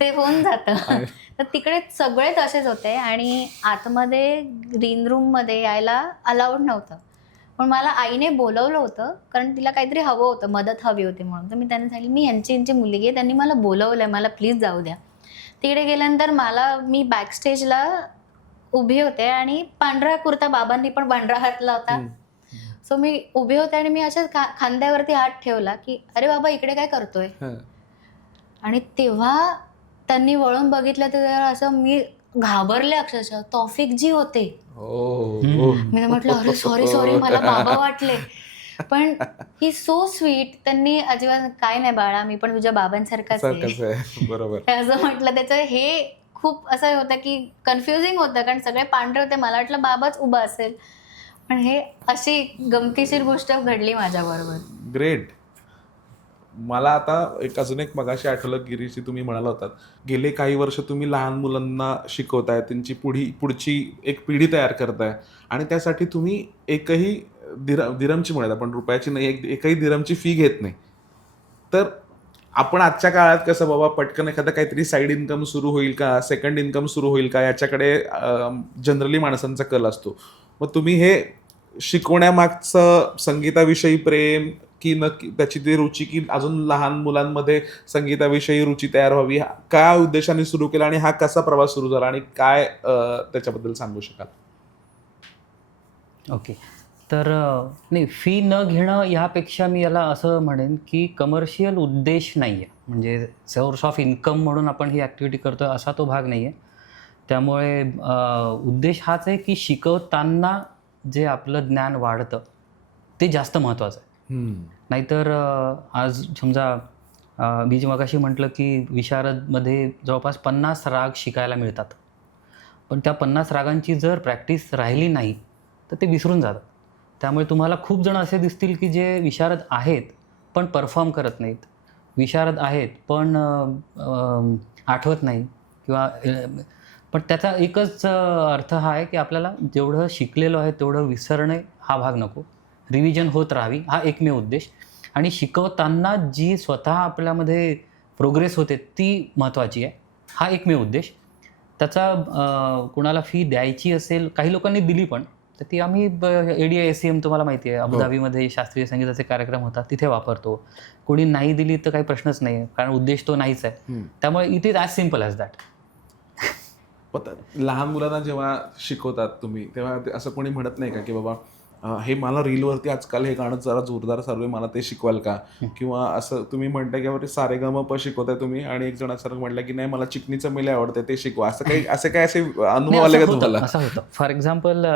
ते होऊन जातं. तर तिकडे सगळे तसेच होते आणि आतमध्ये ग्रीन रूम मध्ये यायला अलाउड नव्हतं. पण मला आईने बोलवलं होतं कारण तिला काहीतरी हवं होतं, मदत हवी होती म्हणून. तर मी त्यांना सांगितलं मी यांची मुलगी आहे, त्यांनी मला बोलवलंय, मला प्लीज जाऊ द्या. तिकडे गेल्यानंतर मी बॅक स्टेजला उभी होते आणि पांढरा कुर्ता, बाबांनी पण पांढरा घातला होता. सो मी उभे होते आणि मी अशाच खांद्यावरती हात ठेवला की अरे बाबा इकडे काय करतोय. आणि तेव्हा त्यांनी वळून बघितलं तर असं मी घाबरले अक्षरशः. तौफिकजी होते. मी म्हटलं अरे सॉरी मला बाबा वाटले. पण ही सो स्वीट. त्यांनी अजिबात काय नाही बाळा, मी पण तुझ्या बाबांसारखाच आहे बरोबर. असं म्हटलं. त्याचं हे खूप असं होतं की कन्फ्युजिंग होतं कारण सगळे पांढरे होते, मला वाटलं बाबाच उभा असेल. पण हे अशी गमतीशीर गोष्ट घडली माझ्याबरोबर. ग्रेट. मला आता अजून एक मगाशी आठवलं, गिरीशी तुम्ही म्हणाला होतात गेले काही वर्ष तुम्ही लहान मुलांना शिकवताय, त्यांची पुढची एक पिढी तयार करताय आणि त्यासाठी तुम्ही एकही दिरमची म्हणत, आपण रुपयाची नाही, एकही दिरमची फी घेत नाही. तर आपण आजच्या काळात कसं बाबा पटकन एखादा काहीतरी साईड इन्कम सुरू होईल का, सेकंड इन्कम सुरू होईल का, याच्याकडे जनरली माणसांचा कल असतो. मग तुम्ही हे शिकवण्यामागचं संगीताविषयी प्रेम की नक्की त्याची ती रुची की अजून लहान मुलांमध्ये संगीताविषयी रुची तयार व्हावी, काय उद्देशाने सुरू केला आणि हा कसा प्रवास सुरू झाला आणि काय त्याच्याबद्दल सांगू शकाल? ओके. तर नाही, फी न घेणं ह्यापेक्षा मी याला असं म्हणेन की कमर्शियल उद्देश नाही आहे, म्हणजे सोर्स ऑफ इन्कम म्हणून आपण ही ॲक्टिव्हिटी करतो असा तो भाग नाही आहे. त्यामुळे उद्देश हाच आहे की शिकवताना जे आपलं ज्ञान वाढतं ते जास्त महत्त्वाचं आहे. नाहीतर आज समजा मी जे मगाशी म्हटलं की विशारदमध्ये जवळपास 50 राग शिकायला मिळतात, पण त्या 50 रागांची जर प्रॅक्टिस राहिली नाही तर ते विसरून जातात. त्यामुळे तुम्हाला खूप जण असे दिसतील की जे विशारद आहेत पण परफॉर्म करत नाहीत, विशारद आहेत पण आठवत नाही किंवा पण त्याचा एकच अर्थ हा आहे की आपल्याला जेवढं शिकलेलो आहे तेवढं विसरणे हा भाग नको, रिव्हिजन होत राहावी हा एकमेव उद्देश. आणि शिकवताना जी स्वतः आपल्यामध्ये प्रोग्रेस होते ती महत्त्वाची आहे, हा एकमेव उद्देश. त्याचा कुणाला फी द्यायची असेल, काही लोकांनी दिली पण, तर ती आम्ही ADISCM तुम्हाला माहिती आहे, अबुधाबीमध्ये शास्त्रीय संगीताचे कार्यक्रम होतात तिथे वापरतो. कोणी नाही दिली तर काही प्रश्नच नाही आहे, कारण उद्देश तो नाहीच आहे. त्यामुळे it is as simple as that. लहान मुलांना जेव्हा शिकवतात तुम्ही, तेव्हा असं कोणी म्हणत नाही का की बाबा हे मला रीलवरती आजकाल हे गाणं जरा जोरदार चालू आहे, मला ते शिकवाल का? किंवा असं तुम्ही म्हणता की बाबा सारेगमप शिकवताय तुम्ही आणि एक जण असं म्हटलं की नाही मला चिकनी चमेली आवडते ते शिकवा, असं काही असे अनुभव आले का तुम्हाला? असं होतं. फॉर एक्झाम्पल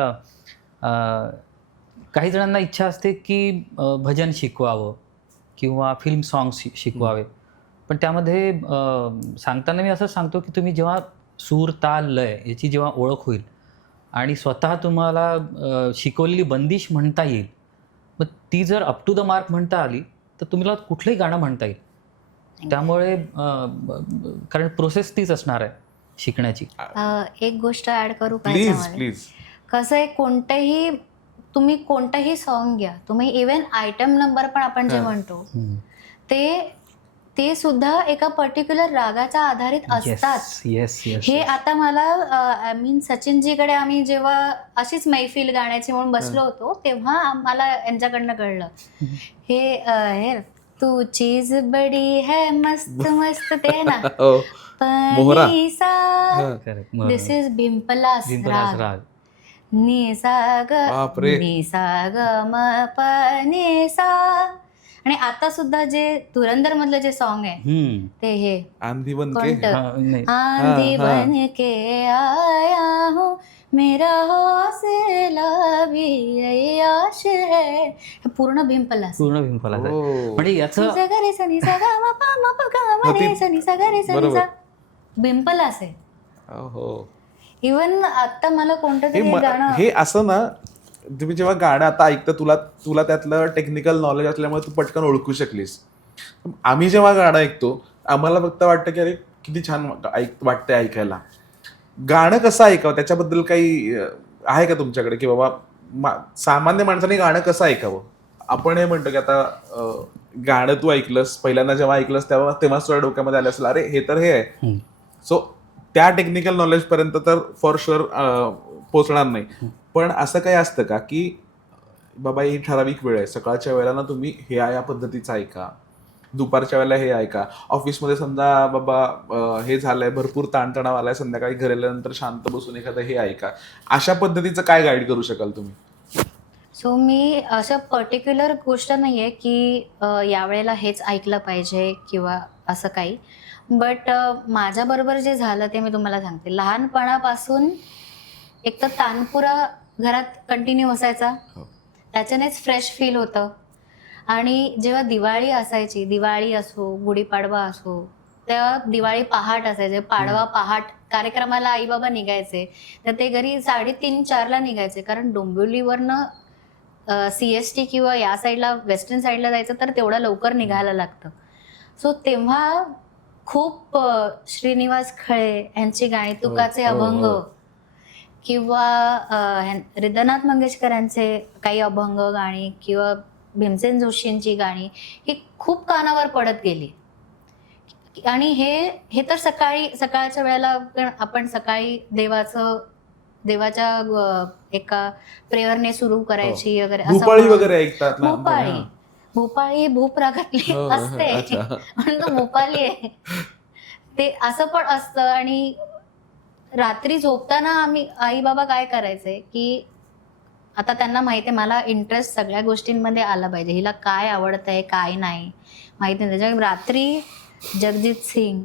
काही जणांना इच्छा असते की भजन शिकवावं किंवा फिल्म सॉंग्स शिकवावे, पण त्यामध्ये सांगताना मी असं सांगतो की तुम्ही जेव्हा सूर ताल लय याची जेव्हा ओळख होईल आणि स्वतः तुम्हाला शिकवलेली बंदिश म्हणता येईल, मग ती जर अप टू द मार्क म्हणता आली तर तुम्हाला कुठलंही गाणं म्हणता येईल. त्यामुळे कारण प्रोसेस तीच असणार आहे शिकण्याची. एक गोष्ट ऍड करू का प्लीज याच्यामध्ये? प्लीज. कसं आहे, तुम्ही कोणतंही सॉन्ग घ्या, तुम्ही इव्हन आयटम नंबर पण आपण जे म्हणतो ते सुद्धा एका पर्टिक्युलर रागाच्या आधारित असतात. Yes yes. हे आता मला आय मीन सचिनजीकडे आम्ही जेव्हा अशीच मैफिल गाण्याची म्हणून बसलो होतो तेव्हा आम्हाला यांच्याकडनं कळलं हे तू चीज बडी है मस्त मस्त ते ना मोहरा. दिस इज भिंपलास राग. नि सा ग बापरे. नि सा ग म प नि सा. आणि आता सुद्धा जे धुरंधर मधलं जे सॉन्ग आहे ते हे आंधी बन के कोणतं? आंधी बन के आया हूँ मेरा हौसला भी अय्याश है. हे पूर्ण भिंपलास म्हणजे याचं सा ग रे सा नि सा ग म प म प ग म रे सा नि सा ग रे सा नि सा. भिंपलास आहे. इवन आता मला कोणतं तरी गाणं हे असं ना, तुम्ही जेव्हा गाणं आता ऐकतं तुला त्यातलं टेक्निकल नॉलेज असल्यामुळे तू पटकन ओळखू शकलीस. आम्ही जेव्हा गाणं ऐकतो आम्हाला फक्त वाटतं की अरे किती छान वाटतंय ऐकायला. गाणं कसं ऐकावं त्याच्याबद्दल काही आहे का तुमच्याकडे की बाबा सामान्य माणसाने गाणं कसं ऐकावं? आपण हे म्हणतो की आता गाणं तू ऐकलंस, पहिल्यांदा जेव्हा ऐकलंस तेव्हा तुझ्या डोक्यामध्ये आलं असेल अरे हे तर हे आहे. सो त्या टेक्निकल नॉलेज पर्यंत तर फॉर शुअर पोचणार नाही. पण असं काही असतं का की बाबा ही ठराविक वेळ आहे, सकाळच्या वेळेला ना तुम्ही हे या पद्धतीचं ऐका, दुपारच्या वेळेला हे ऐका, ऑफिसमध्ये समजा बाबा हे झालंय भरपूर ताणतणाव आलाय, संध्याकाळी घरी आल्यानंतर शांत बसून एखादं हे ऐका, अशा पद्धतीचं काय गाईड करू शकाल तुम्ही? सो मी असं पर्टिक्युलर गोष्ट नाही आहे की यावेळेला हेच ऐकलं पाहिजे किंवा असं काही. बट माझ्याबरोबर जे झालं ते मी तुम्हाला सांगते. लहानपणापासून एक तर तानपुरा घरात कंटिन्यू असायचा, त्याच्यानेच फ्रेश फील होतं. आणि जेव्हा दिवाळी असायची, दिवाळी असो गुढीपाडवा असो, तेव्हा दिवाळी पहाट असायचे, पाडवा पहाट कार्यक्रमाला आई बाबा निघायचे तर ते घरी 3:30-4ला निघायचे, कारण डोंबिवलीवरनं CST किंवा या साईडला वेस्टर्न साईडला जायचं तर तेवढं लवकर निघायला लागतं. सो तेव्हा खूप श्रीनिवास खळे यांची गाणी, तुकाचे अभंग किंवा हृदयनाथ मंगेशकरांचे काही अभंग गाणी किंवा भीमसेन जोशींची गाणी ही खूप कानावर पडत गेली. आणि हे तर सकाळच्या वेळेला आपण सकाळी देवाच्या एका प्रेयरने सुरू करायची वगैरे. भूपाळी वगैरे ऐकतात ना? भूपाळी भूप रागातली असते म्हणून तो भूपाली आहे ते असं पण असतं. आणि रात्री झोपताना आम्ही आई बाबा काय करायचे की आता त्यांना माहिती आहे मला इंटरेस्ट सगळ्या गोष्टींमध्ये आला पाहिजे, हिला काय आवडतंय काय नाही माहिती नाही. त्याच्या रात्री जगजीत सिंग,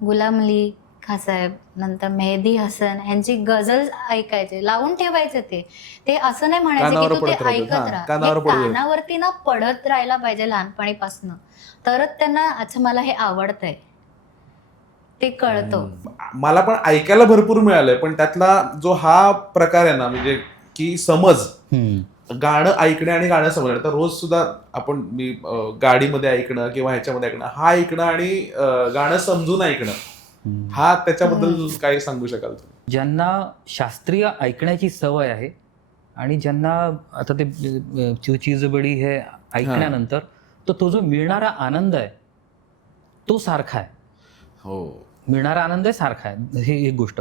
गुलाम अली खासाहेब, नंतर मेहदी हसन यांची गझल ऐकायचे, लावून ठेवायचे. ते असं नाही म्हणायचे कानावर की तू ते पडत राहू दे. ऐकत हां, राहा, कानावर हे पडू दे. कानावरती ना पडत राहायला पाहिजे लहानपणीपासून, तरच त्यांना अच्छा मला हे आवडतंय ते कळतं. मला पण ऐकायला भरपूर मिळालंय, पण त्यातला जो हा प्रकार आहे ना, म्हणजे की समज, गाणं ऐकणं आणि गाणं समजणं. तर रोज सुद्धा मी गाडीमध्ये ऐकणं किंवा ह्याच्यामध्ये ऐकणं, हा ऐकणं आणि गाणं समजून ऐकणं, हा त्याच्याबद्दल काय सांगू शकाल तुम्ही? ज्यांना शास्त्रीय ऐकण्याची सवय आहे आणि ज्यांना आता ते चिजबडी हे ऐकल्यानंतर तो जो मिळणारा आनंद आहे तो सारखा आहे. हो, मिळणारा आनंद आहे सारखा आहे. ही एक गोष्ट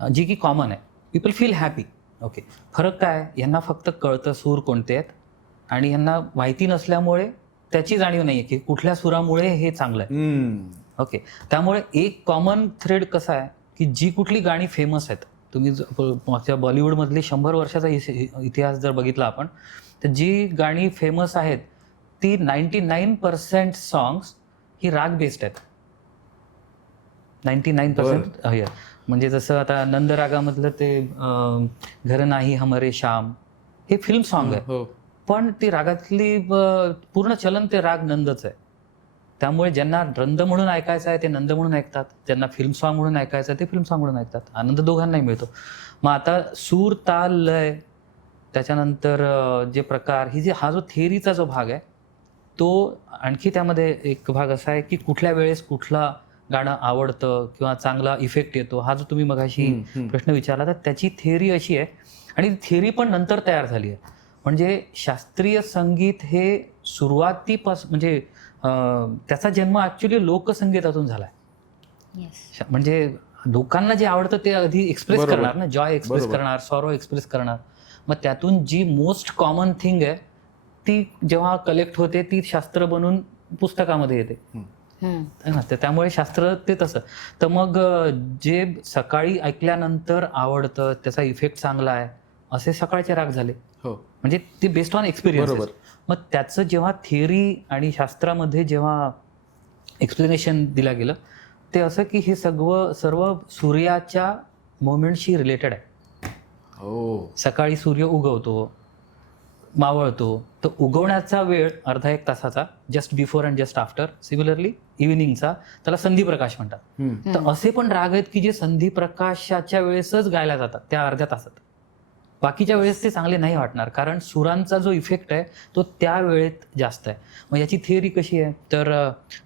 जी की कॉमन आहे. People feel happy. ओके, फरक काय आहे? यांना फक्त कळतं सूर कोणते आहेत आणि यांना माहिती नसल्यामुळे त्याची जाणीव नाही आहे की कुठल्या सुरामुळे हे चांगलं आहे. ओके, त्यामुळे एक कॉमन थ्रेड कसा आहे की जी कुठली गाणी फेमस आहेत, तुम्ही मागच्या बॉलिवूडमधली 100 वर्षाचा इतिहास जर बघितला आपण, तर जी गाणी फेमस आहेत ती 99% सॉंग्स ही राग बेस्ड आहेत. 99% म्हणजे जसं आता नंद रागामधलं ते घर नाही हमरे श्याम हे फिल्म सॉन्ग आहे, पण ती रागातली पूर्ण चलन ते राग नंदच आहे. त्यामुळे ज्यांना नंद म्हणून ऐकायचं आहे ते नंद म्हणून ऐकतात, ज्यांना फिल्म सॉन्ग म्हणून ऐकायचं आहे ते फिल्म सॉन्ग म्हणून ऐकतात. आनंद दोघांनाही मिळतो. मग आता सूर, ताल, लय, त्याच्यानंतर जे प्रकार, हा जो थिअरीचा जो भाग आहे तो आणखी त्यामध्ये एक भाग असा आहे की कुठल्या वेळेस कुठला गाणं आवडतं किंवा चांगला इफेक्ट येतो. हा जो तुम्ही मगाशी प्रश्न विचारला, तर त्याची थिअरी अशी आहे आणि थिअरी पण नंतर तयार झाली आहे. म्हणजे शास्त्रीय संगीत हे सुरुवातीपासून म्हणजे त्याचा जन्म ऍक्च्युली लोकसंगीतातून झालाय. म्हणजे लोकांना जे आवडतं ते आधी एक्सप्रेस करणार ना, जॉय एक्सप्रेस करणार, सॉरो एक्सप्रेस करणार. मग त्यातून जी मोस्ट कॉमन थिंग आहे ती जेव्हा कलेक्ट होते ती शास्त्र बनून पुस्तकामध्ये येते ना. त्यामुळे शास्त्र ते तसं. तर मग जे सकाळी ऐकल्यानंतर आवडतं, त्याचा इफेक्ट चांगला आहे, असे सकाळचे राग झाले. म्हणजे ते बेस्ड ऑन एक्सपिरियन्स. मग त्याचं जेव्हा थिअरी आणि शास्त्रामध्ये जेव्हा एक्सप्लेनेशन दिलं गेलं ते असं की हे सर्व सूर्याच्या मोमेंटशी रिलेटेड आहे. सकाळी सूर्य उगवतो, मावळतो, तर उगवण्याचा वेळ अर्धा एक तासाचा, just before and just after. Similarly इव्हिनिंगचा त्याला संधी प्रकाश म्हणतात. तर असे पण राग आहेत की जे संधी प्रकाशाच्या वेळेसच गायला जातात, त्या अर्ध्या तासात. बाकीच्या वेळेस ते चांगले नाही वाटणार, कारण सुरांचा जो इफेक्ट आहे तो त्या वेळेत जास्त आहे. मग याची थिअरी कशी आहे, तर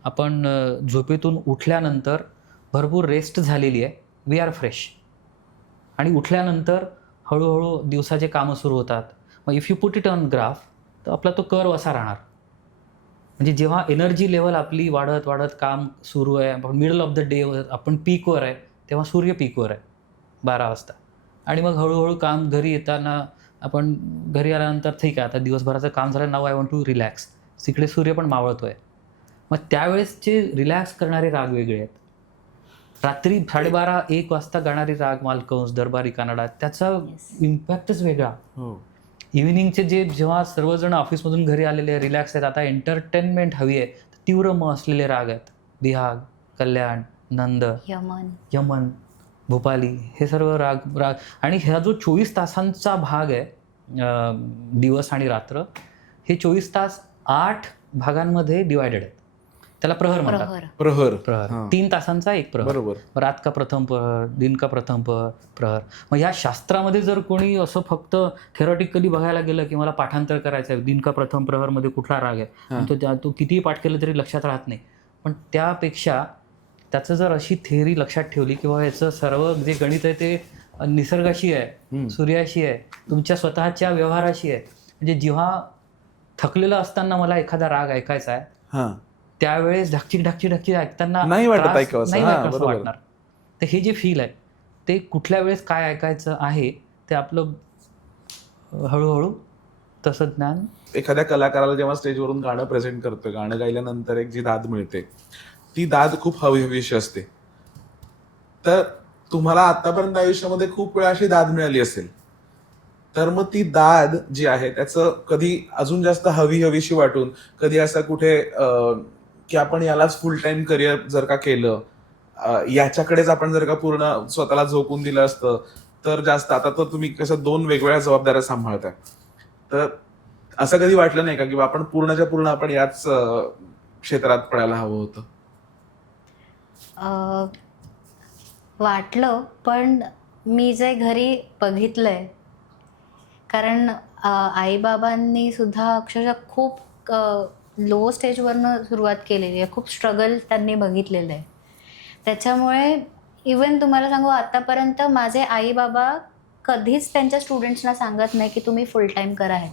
आपण झोपेतून उठल्यानंतर भरपूर रेस्ट झालेली आहे, वी आर फ्रेश, आणि उठल्यानंतर हळूहळू दिवसाचे कामं सुरू होतात. मग if you put it on graph तर आपला तो कर्व असा राहणार. म्हणजे जेव्हा एनर्जी लेवल आपली वाढत वाढत काम सुरू आहे, मिडल ऑफ द डे आपण पीकवर आहे, तेव्हा सूर्य पीकवर आहे 12 वाजता. आणि मग हळूहळू काम घरी येताना आपण घरी आल्यानंतर ठीक आहे आता दिवसभराचं काम झालं, नाव आय वॉन्ट टू रिलॅक्स, तिकडे सूर्य पण मावळतोय. मग त्यावेळेसचे रिलॅक्स करणारे राग वेगळे आहेत. रात्री 12:30-1 वाजता गाणारी राग, मालकंस, दरबारी कानडा, त्याचा इम्पॅक्टच वेगळा. इव्हिनिंगचे जेव्हा सर्वजण ऑफिसमधून घरी आलेले रिलॅक्स आहेत, आता एंटरटेनमेंट हवी आहे, तीव्र म असलेले राग आहेत, बिहाग, कल्याण, नंद, यमन, भोपाली, हे सर्व राग. आणि ह्या जो 24 तासांचा भाग आहे, दिवस आणि रात्र, हे 24 तास 8 भागांमध्ये डिवायडेड आहेत. त्याला प्रहर म्हणतात. प्रहर 3 तासांचा एक प्रहर. रात का प्रथम प्रहर, दिन का प्रथम प्रहर. मग या शास्त्रामध्ये जर कोणी असं फक्त थेरॉटिकली बघायला गेलं की मला पाठांतर करायचं आहे, दिन का प्रथम प्रहरमध्ये कुठला राग आहे, तो कितीही पाठ केलं तरी लक्षात राहत नाही. पण त्यापेक्षा त्याचं जर अशी थिअरी लक्षात ठेवली किंवा याचं सर्व जे गणित आहे ते निसर्गाशी आहे, सूर्याशी आहे, तुमच्या स्वतःच्या व्यवहाराशी आहे. म्हणजे जेव्हा थकलेलं असताना मला एखादा राग ऐकायचा आहे, त्यावेळेस ढकची ऐकताना नाही वाटणार. तर हे जे फील आहे ते कुठल्या वेळेस काय ऐकायचं आहे ते आपलं हळूहळू तसं ज्ञान. एखाद्या कलाकाराला जेव्हा स्टेजवरून गाणं प्रेझेंट करतो, गाणं गायल्यानंतर एक जी दाद मिळते, ती दाद खूप हवीहवीशी असते. तर तुम्हाला आतापर्यंत आयुष्यामध्ये खूप वेळा अशी दाद मिळाली असेल, तर मग ती दाद जी आहे त्याचं कधी अजून जास्त हवीशी वाटून, कधी असं कुठे की आपण यालाच फुल टाइम करिअर जर का केलं, याच्याकडेच आपण जर का पूर्ण स्वतःला झोकून दिलं असतं तर जास्त, आता तर तुम्ही कसं 2 वेगवेगळ्या जबाबदाऱ्या सांभाळताय, तर असं कधी वाटलं नाही का की आपण पूर्णच्या पूर्ण आपण याच क्षेत्रात पडायला हवं होतं? वाटलं, पण मी जे घरी बघितलंय, कारण आईबाबांनी सुद्धा अक्षरशः खूप लो स्टेजवरनं सुरुवात केलेली आहे. खूप स्ट्रगल त्यांनी बघितलेलं आहे. त्याच्यामुळे इवन तुम्हाला सांगू, आतापर्यंत माझे आई बाबा कधीच त्यांच्या स्टुडंट्सना सांगत नाही की तुम्ही फुल टाइम करा हे.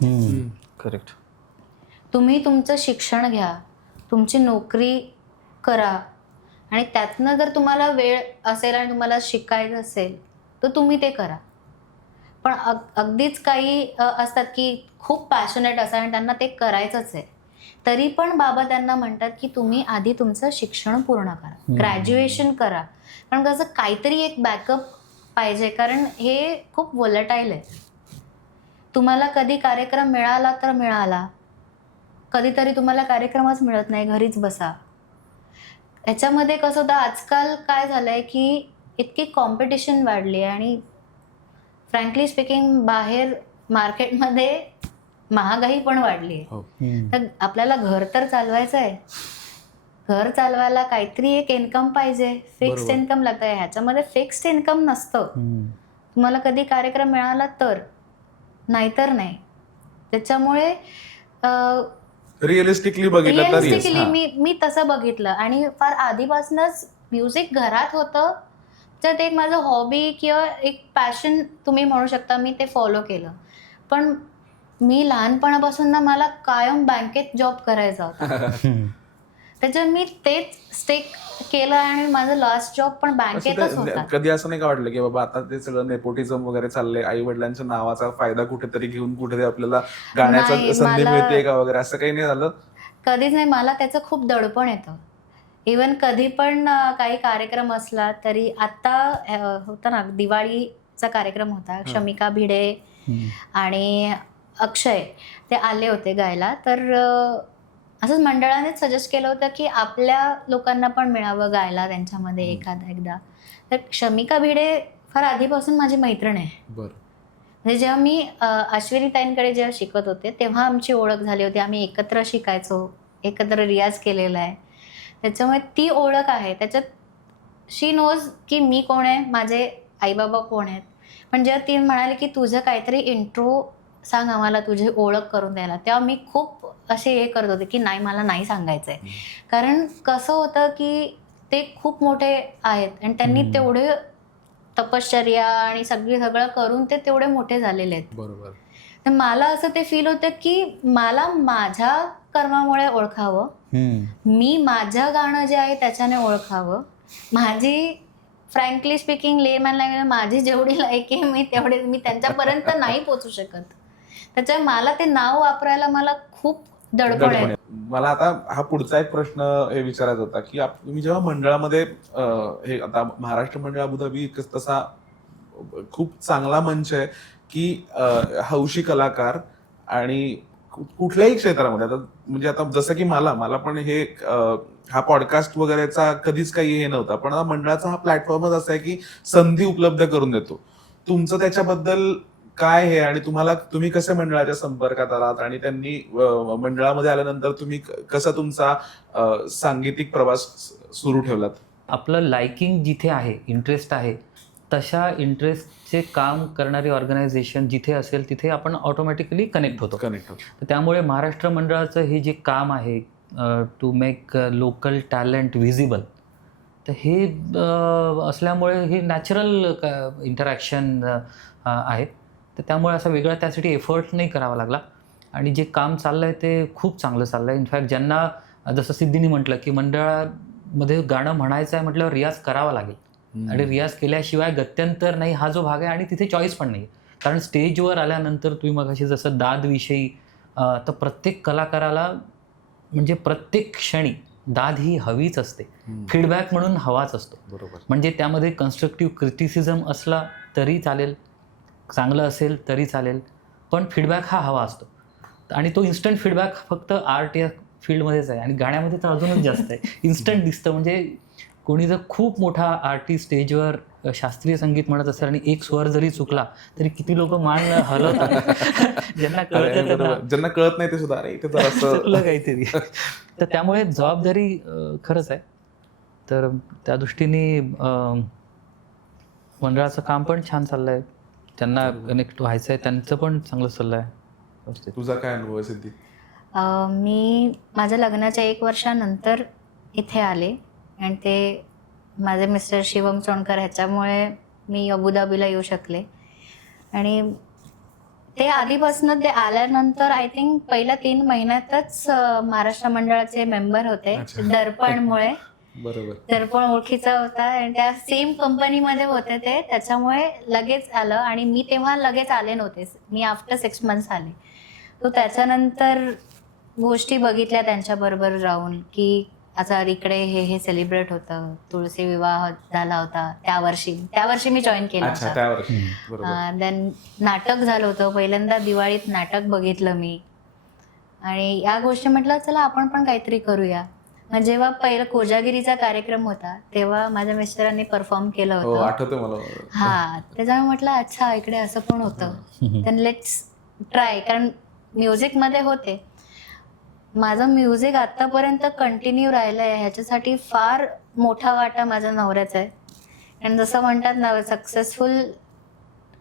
करेक्ट. तुम्ही तुमचं शिक्षण घ्या, तुमची नोकरी करा आणि त्यातनं जर तुम्हाला वेळ असेल आणि तुम्हाला शिकायचं असेल तर तुम्ही ते करा. पण अगदीच काही असतात की खूप पॅशनेट असतात आणि त्यांना ते करायचंच आहे. तरी पण बाबा त्यांना म्हणतात की तुम्ही आधी तुमचं शिक्षण पूर्ण करा, ग्रॅज्युएशन करा. कारण कसं काहीतरी एक बॅकअप पाहिजे, कारण हे खूप व्होलेटाईल आहे. तुम्हाला कधी कार्यक्रम मिळाला तर मिळाला, कधीतरी तुम्हाला कार्यक्रमच मिळत नाही, घरीच बसा. ह्याच्यामध्ये कसं होतं, आजकाल काय झालंय की इतकी कॉम्पिटिशन वाढली आहे आणि फ्रँकली स्पीकिंग बाहेर मार्केटमध्ये महागाई पण वाढली आहे. हो. तर आपल्याला घर तर चालवायचं आहे. घर चालवायला काहीतरी एक इन्कम पाहिजे, फिक्स्ड बरोबर. इन्कम लागतं. ह्याच्यामध्ये फिक्स्ड इन्कम नसतं. तुम्हाला कधी कार्यक्रम मिळाला तर, नाहीतर नाही. त्याच्यामुळे रिअलिस्टिकली बघितलं तर yes. रिअलिस्टिकली मी तसं बघितलं आणि फार आधीपासूनच म्युझिक घरात होतं. तर ते एक माझं हॉबी किंवा एक पॅशन तुम्ही म्हणू शकता, मी ते फॉलो केलं. पण मी लहानपणापासून ना मला कायम बँकेत जॉब करायचा होता. त्याच्यात मी तेच स्टेक केलं आणि माझं लास्ट जॉब पण बँकेतच होता. कधी असं नाही का वाटलं की बाबा आता ते सगळं नेपोटिझम वगैरे चाललंय, आई वडिलांच्या नावाचा फायदा कुठेतरी घेऊन कुठेतरी आपल्याला गाण्याचा नाही, संधी मिळते का वगैरे, असं काही नाही झालं? कधीच नाही. मला त्याचं खूप दडपण येतं. इवन कधी पण काही कार्यक्रम असला तरी, आता होता ना दिवाळीचा कार्यक्रम होता, शमिका भिडे आणि अक्षय ते आले होते गायला. तर असंच मंडळानेच सजेस्ट केलं होतं की आपल्या लोकांना पण मिळावं गायला त्यांच्यामध्ये एकदा. तर शमिका भिडे फार आधीपासून माझी मैत्रीण आहे. बरं. म्हणजे जेव्हा मी अश्विनी ताईंकडे जेव्हा शिकत होते तेव्हा आमची ओळख झाली होती. आम्ही एकत्र शिकायचो, एकत्र रियाज केलेला आहे. त्याच्यामुळे ती ओळख आहे. त्याच्यात शी नोज की मी कोण आहे, माझे आईबाबा कोण आहेत. पण जेव्हा ती म्हणाली की तुझं काहीतरी इंट्रो सांग आम्हाला, तुझी ओळख करून द्यायला, तेव्हा मी खूप असे हे करत होते की नाही, मला नाही सांगायचं आहे. कारण कसं होतं की ते खूप मोठे आहेत आणि त्यांनी तेवढे तपश्चर्या आणि सगळं करून ते तेवढे मोठे झालेले आहेत. बरोबर. तर मला असं ते फील होतं की मला माझ्या कर्मामुळे ओळखावं, मी माझं गाणं जे आहे त्याच्याने ओळखावं. माझी फ्रँकली स्पीकिंग लेमॅन लँग्वेज माझी जेवढी लायकी आहे मी त्यांच्यापर्यंत नाही पोचू शकत. त्याच्यामुळे मला ते नाव वापरायला मला खूप दडपण आहे. मला आता हा पुढचा एक प्रश्न हे विचारायचा होता की तुम्ही जेव्हा मंडळामध्ये, हे आता महाराष्ट्र मंडळ अबुधाबी तसा खूप चांगला मंच आहे की हौशी कलाकार आणि कुठल्याही क्षेत्रामध्ये, आता म्हणजे आता जसं की मला पण हे हा पॉडकास्ट वगैरेचा कधीच काही हे नव्हता, पण मंडळाचा हा प्लॅटफॉर्मच असा आहे की संधी उपलब्ध करून देतो. तुमचं त्याच्याबद्दल काय हे, आणि तुम्ही कसे मंडळाच्या संपर्कात आलात आणि त्यांनी मंडळामध्ये आल्यानंतर तुम्ही कसा तुमचा सांगीतिक प्रवास सुरू ठेवलात? आपलं लाइकिंग जिथे आहे, इंटरेस्ट आहे, तशा इंटरेस्टचे काम करणारी ऑर्गनायझेशन जिथे असेल तिथे आपण ऑटोमॅटिकली कनेक्ट होतो. तर त्यामुळे महाराष्ट्र मंडळाचं हे जे काम आहे to make local talent visible, तर हे असल्यामुळे हे नॅचरल इंटरॅक्शन आहे. तर त्यामुळे असा वेगळा त्यासाठी एफर्ट नाही करावा लागला आणि जे काम चाललं आहे ते खूप चांगलं चाललं आहे. इनफॅक्ट ज्यांना, जसं सिद्धीने म्हटलं की मंडळामध्ये गाणं म्हणायचं आहे म्हटल्यावर रियाज करावा लागेल आणि रियाज केल्याशिवाय गत्यंतर नाही, हा जो भाग आहे. आणि तिथे चॉईस पण नाही, कारण स्टेजवर आल्यानंतर तुम्ही मगाशी जसं दादविषयी, तर प्रत्येक कलाकाराला म्हणजे प्रत्येक क्षणी दाद ही हवीच असते, फीडबॅक म्हणून हवाच असतो. बरोबर. म्हणजे त्यामध्ये कन्स्ट्रक्टिव्ह क्रिटिसिझम असला तरी चालेल, चांगलं असेल तरी चालेल, पण फीडबॅक हा हवा असतो. आणि तो इन्स्टंट फीडबॅक फक्त आर्ट या फील्डमध्येच आहे आणि गाण्यामध्ये तर अजूनच जास्त आहे. इन्स्टंट दिसतं. म्हणजे कोणी जर खूप मोठा आर्टिस्ट स्टेजवर शास्त्रीय संगीत म्हणत असेल आणि एक स्वर जरी चुकला तरी किती लोक मान हलवतात. ज्यांना अरे, कळतं त्यांना बरोबर. ज्यांना कळत नाही ते सुद्धा अरे इथे जरा चुकलं असं काहीतरी. तर त्यामुळे जबाबदारी खरंच आहे. तर त्या दृष्टीने मंडळाचं काम पण छान चाललंय. त्यांना कनेक्ट व्हायचं आहे, त्यांचं पण चांगलं चाललंय. व्यवस्थित. तुझा काय अनुभव आहे सिद्धी? मी माझ्या लग्नाच्या 1 वर्षानंतर इथे आले आणि ते माझे मिस्टर शिवम सोनकर ह्याच्यामुळे मी अबुधाबीला येऊ शकले. आणि ते आधीपासून ते आल्यानंतर आय थिंक पहिल्या 3 महिन्यातच महाराष्ट्र मंडळाचे मेंबर होते. अच्छा. दर्पणमुळे बरोबर. दर्पण ओळखीचा होता आणि त्या सेम कंपनीमध्ये होते ते, त्याच्यामुळे लगेच आलं. आणि मी तेव्हा लगेच आले नव्हते, मी आफ्टर 6 मंथ्स आले. तो त्याच्यानंतर गोष्टी बघितल्या त्यांच्याबरोबर राहून की आता इकडे हे सेलिब्रेट होतं, तुळशी विवाह झाला होता त्यावर्षी मी जॉईन केलं अच्छा, होतं. त्या वर्षी. बरोबर. देन नाटक झालं होतं, पहिल्यांदा दिवाळीत नाटक बघितलं मी. आणि या गोष्टी म्हटलं चला आपण पण काहीतरी करूया. मग जेव्हा पहिला कोजागिरीचा कार्यक्रम होता तेव्हा माझ्या मिस्टरांनी परफॉर्म केलं हो, होतं. आठवतं मला. त्याच्यामुळे म्हटलं अच्छा इकडे असं पण होतं, तर लेट्स ट्राय. कारण म्युझिकमध्ये होते, माझं म्युझिक आतापर्यंत कंटिन्यू राहिलं आहे ह्याच्यासाठी फार मोठा वाटा माझ्या नवऱ्याचा आहे. आणि जसं म्हणतात ना, सक्सेसफुल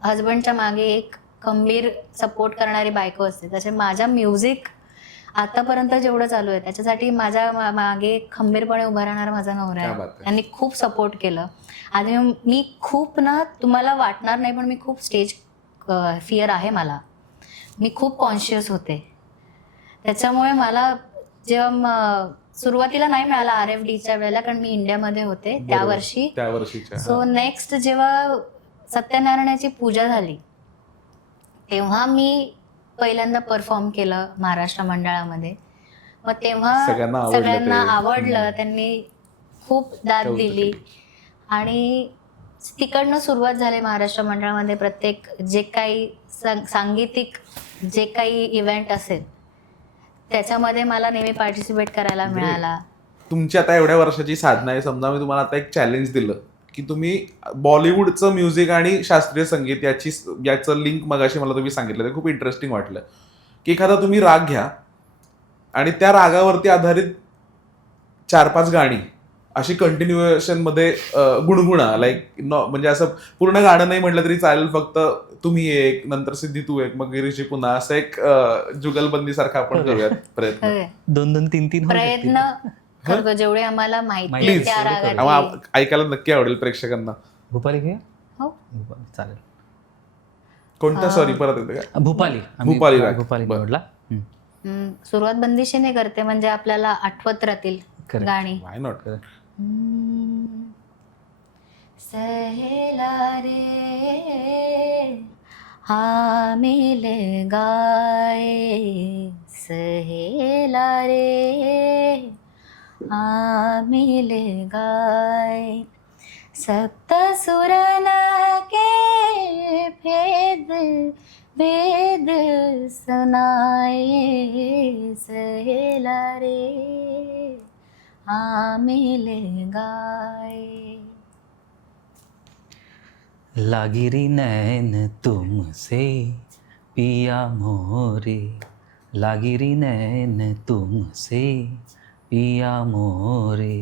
हजबंडच्या मागे एक खंबीर सपोर्ट करणारी बायको असते, तसे माझ्या म्युझिक आतापर्यंत जेवढं चालू आहे त्याच्यासाठी माझ्या मागे खंबीरपणे उभा राहणारा माझा नवरा क्या आहे. बात आहे. त्यांनी खूप सपोर्ट केलं. आधी मी खूप ना, तुम्हाला वाटणार नाही पण मी खूप स्टेज फिअर आहे मला. मी खूप कॉन्शियस होते. त्याच्यामुळे मला जेव्हा सुरुवातीला नाही मिळाला RFDच्या वेळेला, कारण मी इंडियामध्ये होते त्या बरोबर. वर्षी. त्या वर्षीच्या. सो नेक्स्ट जेव्हा सत्यनारायणाची पूजा झाली तेव्हा मी पहिल्यांदा परफॉर्म केलं महाराष्ट्र मंडळामध्ये. मग तेव्हा सगळ्यांना आवडलं सगळ्यांना ते. आवडलं, त्यांनी खूप दाद कौतुक दिली. केलं. आणि तिकडनं सुरुवात झाली महाराष्ट्र मंडळामध्ये. प्रत्येक जे काही सांगीतिक जे काही इव्हेंट असेल त्याच्यामध्ये मला नेहमी पार्टिसिपेट करायला मिळाला. तुमची आता एवढ्या वर्षाची साधना आहे, समजा मी तुम्हाला आता एक चॅलेंज दिलं की तुम्ही बॉलिवूडचं म्युझिक आणि शास्त्रीय संगीत याचं लिंक मगाशी मला तुम्ही सांगितलं, ते खूप इंटरेस्टिंग वाटलं. की एखादा तुम्ही राग घ्या आणि त्या रागावरती आधारित 4-5 गाणी अशी कंटिन्युएशन मध्ये गुणगुणा. म्हणजे असं पूर्ण गाणं नाही म्हटलं तरी चालेल, फक्त तुम्ही एक, नंतर सिद्धी तू एक, मग गिरीशी पुन्हा, असं एक जुगलबंदी सारखा आपण करूयात प्रयत्न. 2-2, 3-3 प्रयत्न करतो जेवढे आम्हाला माहिती आहे प्लीज. त्या रागातली. ऐकायला नक्की आवडेल प्रेक्षकांना. भूपाली घेऊया. हो. भूपाली चालेल. कोणत्या? सॉरी, परत येते का? भूपाली भूपाली राग. भूपाली बरं. निवडला. सुरुवात बंदिशीने करते म्हणजे आपल्याला आठवत राहतील Correct. गाणी. Why not? सहेला रे हा मिल गाए, सहेला रे हा मिल गाए, सप्त सुरना के भेद वेद सुनाए, सहेला रे हा मिल गाए. लागिरी नैन तुमसे पिया मोरे, लागिरी नैन तुमसे पिया मोरे,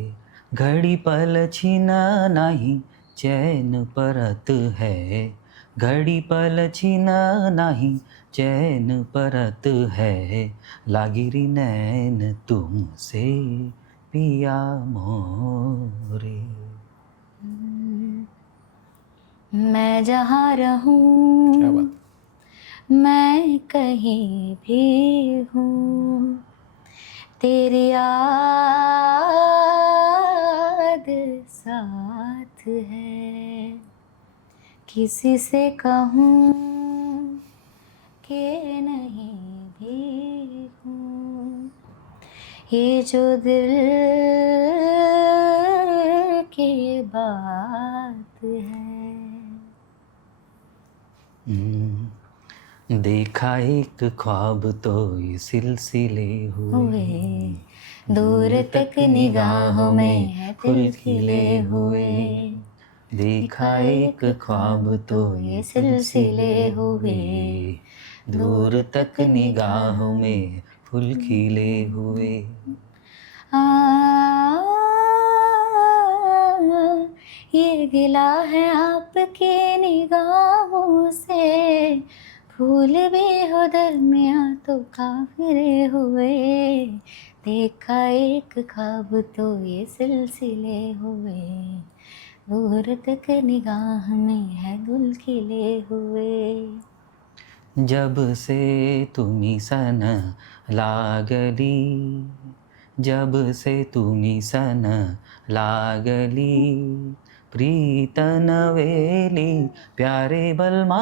घड़ी पल छीना नहीं चैन परत है, घड़ी पल छीना नहीं चैन परत है, लागिरी नैन तुमसे पिया मोरे. मैं जहाँ क्या रहूं, बात. मैं कहीं भी हूँ, तेरी याद साथ है, किसी से कहूँ कि नहीं भी हूँ, ये जो दिल की बात है. देखा एक ख्वाब तो ये सिलसिले हुए, हुए दूर तक निगाहों में है दिल खिले हुए, देखा एक ख्वाब तो ये सिलसिले हुए, दूर तक निगाहों में फूल खिले हुए। आ, ये गिला है आपके निगाहों से, फूल भी हो दरमियाँ तो काफिरे हुए, देखा एक ख्वाब तो ये सिलसिले हुए, दूर तक निगाह में है गुल खिले हुए। जब से तुम्ही सन लागली, जब से तुम्ही सन लागली, प्रीत नवेली प्यारे बलमा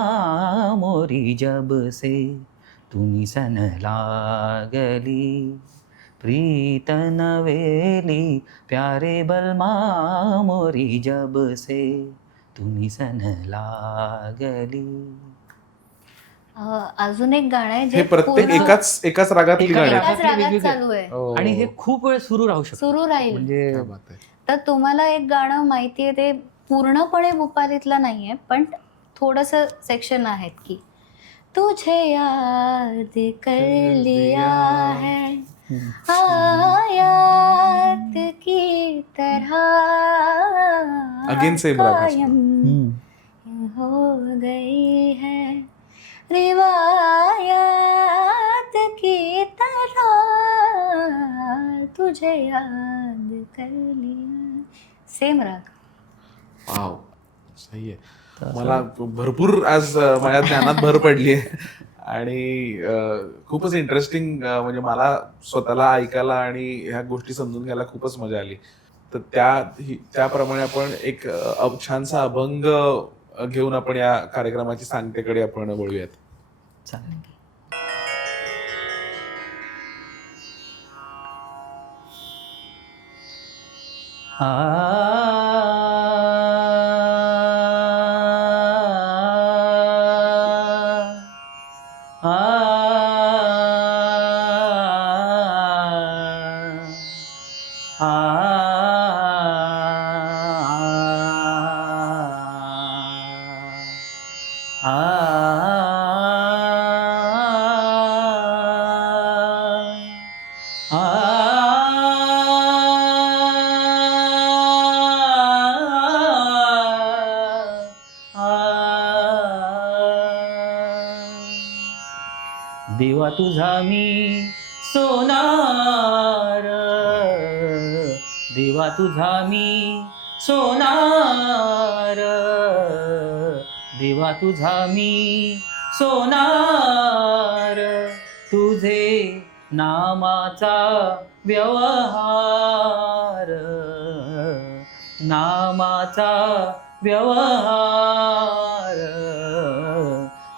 मोरी, जब से तुम्ही सन लागली, प्रीत नवेली प्यारे बलमा मोरी, जब से तुम्ही सन लागली. अजून एक गाणं आहे हे जे प्रत्येक पूर्ण एकाच रागातली एका गाणी आहेत. एकाच रागात वेगवेगळे. चालू आहे, हो. आणि हे खूप वेळ सुरू राहू शकतं. सुरू राहील. म्हणजे क्या बात आहे. तर तुम्हाला एक गाणं माहितीये, ते पूर्णपणे भूपालीतलं नाहीये, पण थोडस सेक्शन आहेत की तुझे याद कर लिया है आयात की तरह, Again same राग असतो. कायम हो गई है रिवायात की तरह, तुझे याद कर लिया, सेम राग. वाव, सही आहे. मला भरपूर आज माझ्या ज्ञानात भर पडली आहे आणि खूपच इंटरेस्टिंग, म्हणजे मला स्वतःला ऐकायला आणि ह्या गोष्टी समजून घ्यायला खूपच मजा आली. तर त्याप्रमाणे आपण एक छानसा अभंग घेऊन आपण या कार्यक्रमाची सांगतेकडे आपण वळूयात. चालेल. देवा तुझा मी सोनार, देवा तुझा मी सोनार, देवा तुझा मी सोनार, तुझे नामाचा व्यवहार, नामाचा व्यवहार,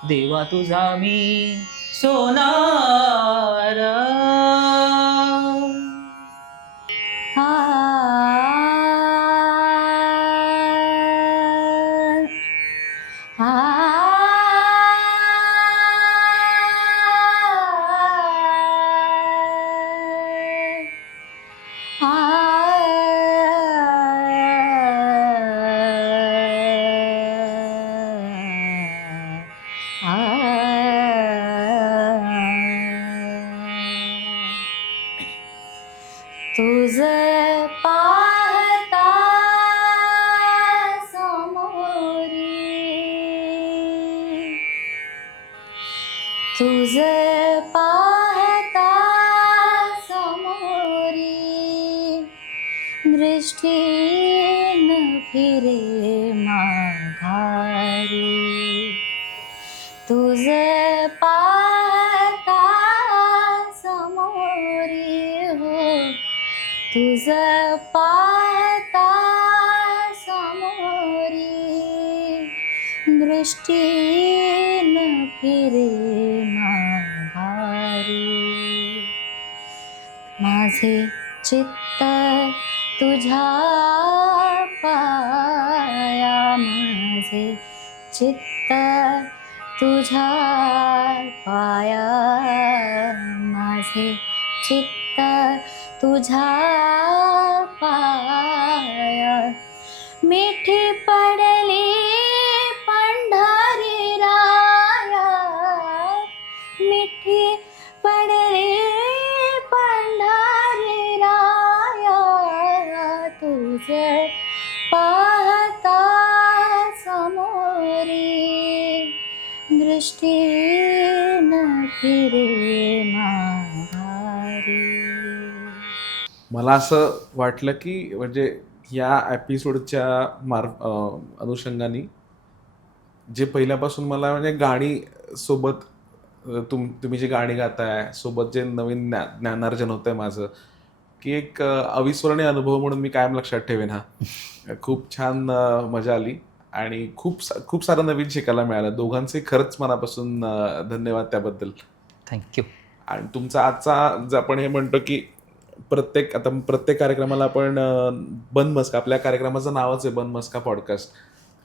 देवा तुझा मी सोनार. तुझ पाहता समोरी, तुझ पाहता समोरी, दृष्टी न फिरे माघारी, तुझ पाहता समोरी हो, तुझ पाहता समोरी, दृष्टी न फिरे माघारी, माझे चित्त तुझ्या पाया, माझे चित्त तुझ्या पाया माझे चित्त तुझ्या पाया मिठी पडली पंढरी राया मिठी पडली पंढरी राया तुझे पाहता समोरी दृष्टी न फिरे माघारी. मला असं वाटलं की म्हणजे या एपिसोडच्या अनुषंगाने जे पहिल्यापासून मला म्हणजे गाणी सोबत तुम्ही जी गाणी गाताय सोबत जे नवीन ज्ञानार्जन होतंय माझं की एक अविस्मरणीय अनुभव म्हणून मी कायम लक्षात ठेवेन हा. खूप छान मजा आली आणि खूप सारं नवीन शिकायला मिळालं. दोघांचे खरंच मनापासून धन्यवाद त्याबद्दल. थँक्यू. आणि तुमचा आजचा आपण हे म्हणतो की प्रत्येक कार्यक्रमाला आपण बन मस्का, आपल्या कार्यक्रमाचं नावच आहे बन मस्का पॉडकास्ट,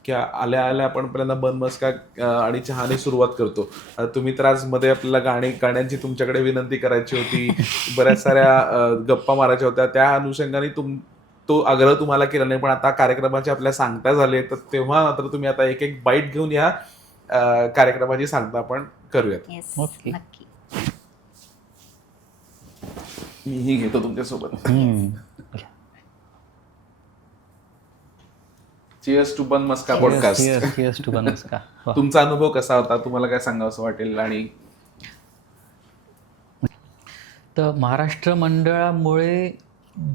की आल्या आपण पहिल्यांदा बन मस्का आणि चहाने सुरुवात करतो. आता तुम्ही तर आज मध्ये आपल्याला गाण्यांची तुमच्याकडे विनंती करायची होती, बऱ्याच साऱ्या गप्पा मारायच्या होत्या, त्या अनुषंगाने तो आग्रह तुम्हाला केला नाही. पण आता कार्यक्रमाचे आपल्या सांगता झाले तर तेव्हा मात्र तुम्ही आता एक बाईट घेऊन या कार्यक्रमाची सांगता आपण करूयात. Yes, Okay. नक्की. मीही घेतो तुमच्यासोबत. चिअर्स टू बन मस्का पॉडकास्ट. Cheers to बन मस्का. वा. तुमचा अनुभव कसा होता, तुम्हाला काय सांगावं असं वाटेल? आणि तर महाराष्ट्र मंडळामुळे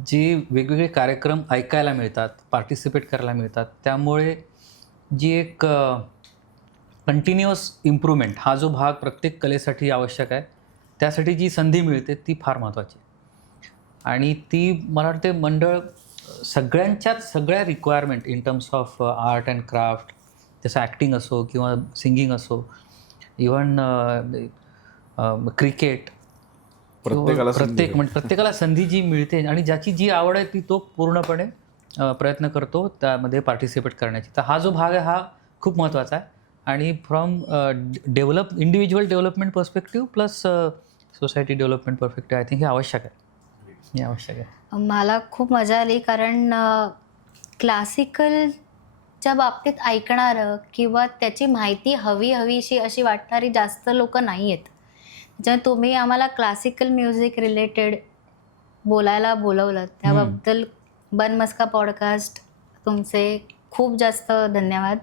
जे वेगवेगळे कार्यक्रम ऐकायला मिळतात, पार्टिसिपेट करायला मिळतात, त्यामुळे जी एक कंटिन्युअस इम्प्रूव्हमेंट हा जो भाग प्रत्येक कलेसाठी आवश्यक आहे, त्यासाठी जी संधी मिळते ती फार महत्त्वाची. आणि ती मला वाटते मंडळ सगळ्या requirement in terms of art and craft, जसं ॲक्टिंग असो किंवा सिंगिंग असो, इवन क्रिकेट, प्रत्येकाला संधी जी मिळते आणि ज्याची जी आवड आहे ती तो पूर्णपणे प्रयत्न करतो त्यामध्ये पार्टिसिपेट करण्याची. तर हा जो भाग आहे हा खूप महत्त्वाचा आहे आणि from individual development perspective plus society development perspective I think हे आवश्यक आहे. मला खूप मजा आली कारण क्लासिकलच्या बाबतीत ऐकणारं किंवा त्याची माहिती हवीशी अशी वाटणारी जास्त लोक नाही आहेत. ज्या तुम्ही आम्हाला क्लासिकल म्युझिक रिलेटेड बोलायला बोलवलं त्याबद्दल बन मस्का पॉडकास्ट तुमचे खूप जास्त धन्यवाद.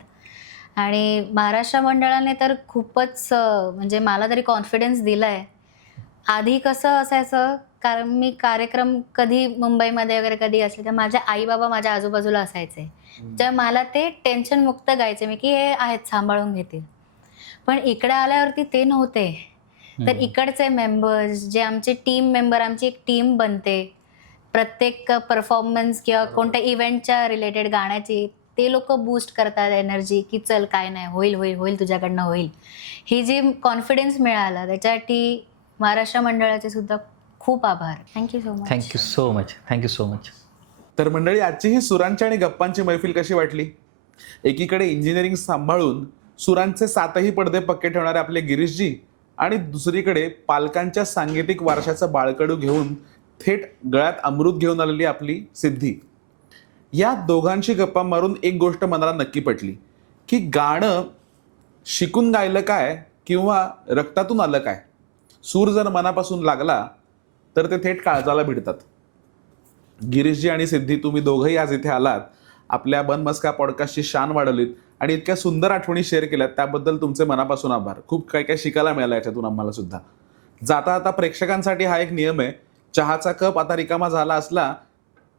आणि महाराष्ट्र मंडळाने तर खूपच म्हणजे मला तरी कॉन्फिडन्स दिला आहे. आधी कसं असायचं, कारण मी कार्यक्रम कधी मुंबईमध्ये वगैरे कधी असले तर माझे आई बाबा माझ्या आजूबाजूला असायचे, तर मला ते टेन्शनमुक्त गायचे मी की हे आहेत सांभाळून घेतील. पण इकडे आल्यावरती ते नव्हते. तर इकडचे मेंबर्स जे आमचे टीम मेंबर, आमची एक टीम बनते प्रत्येक परफॉर्मन्स किंवा कोणत्या इव्हेंटच्या रिलेटेड गाण्याची, ते लोक बूस्ट करतात एनर्जी की चल काय नाही, होईल तुझ्याकडनं होईल. ही जी कॉन्फिडन्स मिळाला त्याच्यासाठी महाराष्ट्र मंडळाचे सुद्धा खूप आभार. Thank you so much. तर मंडळी, आजची ही सुरांची आणि गप्पांची मैफिल कशी वाटली? एकीकडे इंजिनिअरिंग सांभाळून सुरांचे 7ही पडदे पक्के ठेवणारे आपले गिरीशजी आणि दुसरीकडे पालकांच्या सांगीतिक वारशाचं बाळकडू घेऊन थेट गळ्यात अमृत घेऊन आलेली आपली सिद्धी. या दोघांशी गप्पा मारून एक गोष्ट मनाला नक्की पटली की गाणं शिकून गायलं काय किंवा रक्तातून आलं काय, सूर जर मनापासून लागला तर ते थेट काळजाला भिडतात. गिरीशजी आणि सिद्धी, तुम्ही दोघंही आज इथे आलात, आपल्या बन मस्का पॉडकास्टची शान वाढवलीत आणि इतक्या सुंदर आठवणी शेअर केल्यात, त्याबद्दल तुमचे मनापासून आभार. खूप काय शिकायला मिळालं याच्यातून आम्हाला सुद्धा. जाता आता प्रेक्षकांसाठी हा एक नियम आहे, चहाचा कप आता रिकामा झाला असला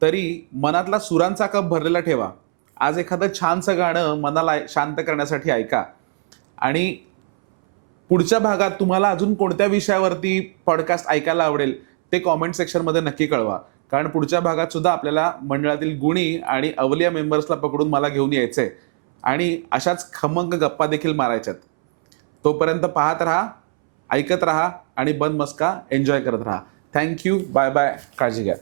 तरी मनातला सुरांचा कप भरलेला ठेवा. आज एखादं छानसं गाणं मनाला शांत करण्यासाठी ऐका. आणि पुढच्या भागात तुम्हाला अजून कोणत्या विषयावरती पॉडकास्ट ऐकायला आवडेल ते कॉमेंट सेक्शनमध्ये नक्की कळवा. कारण पुढच्या भागात सुद्धा आपल्याला मंडळातील गुणी आणि अवलिया मेंबर्सला पकडून मला घेऊन यायचंय आणि अशाच खमंग गप्पा देखील मारायच्यात. तोपर्यंत पाहत राहा, ऐकत राहा आणि बन मस्का एन्जॉय करत राहा. थँक्यू, बाय बाय, काळजी घ्या.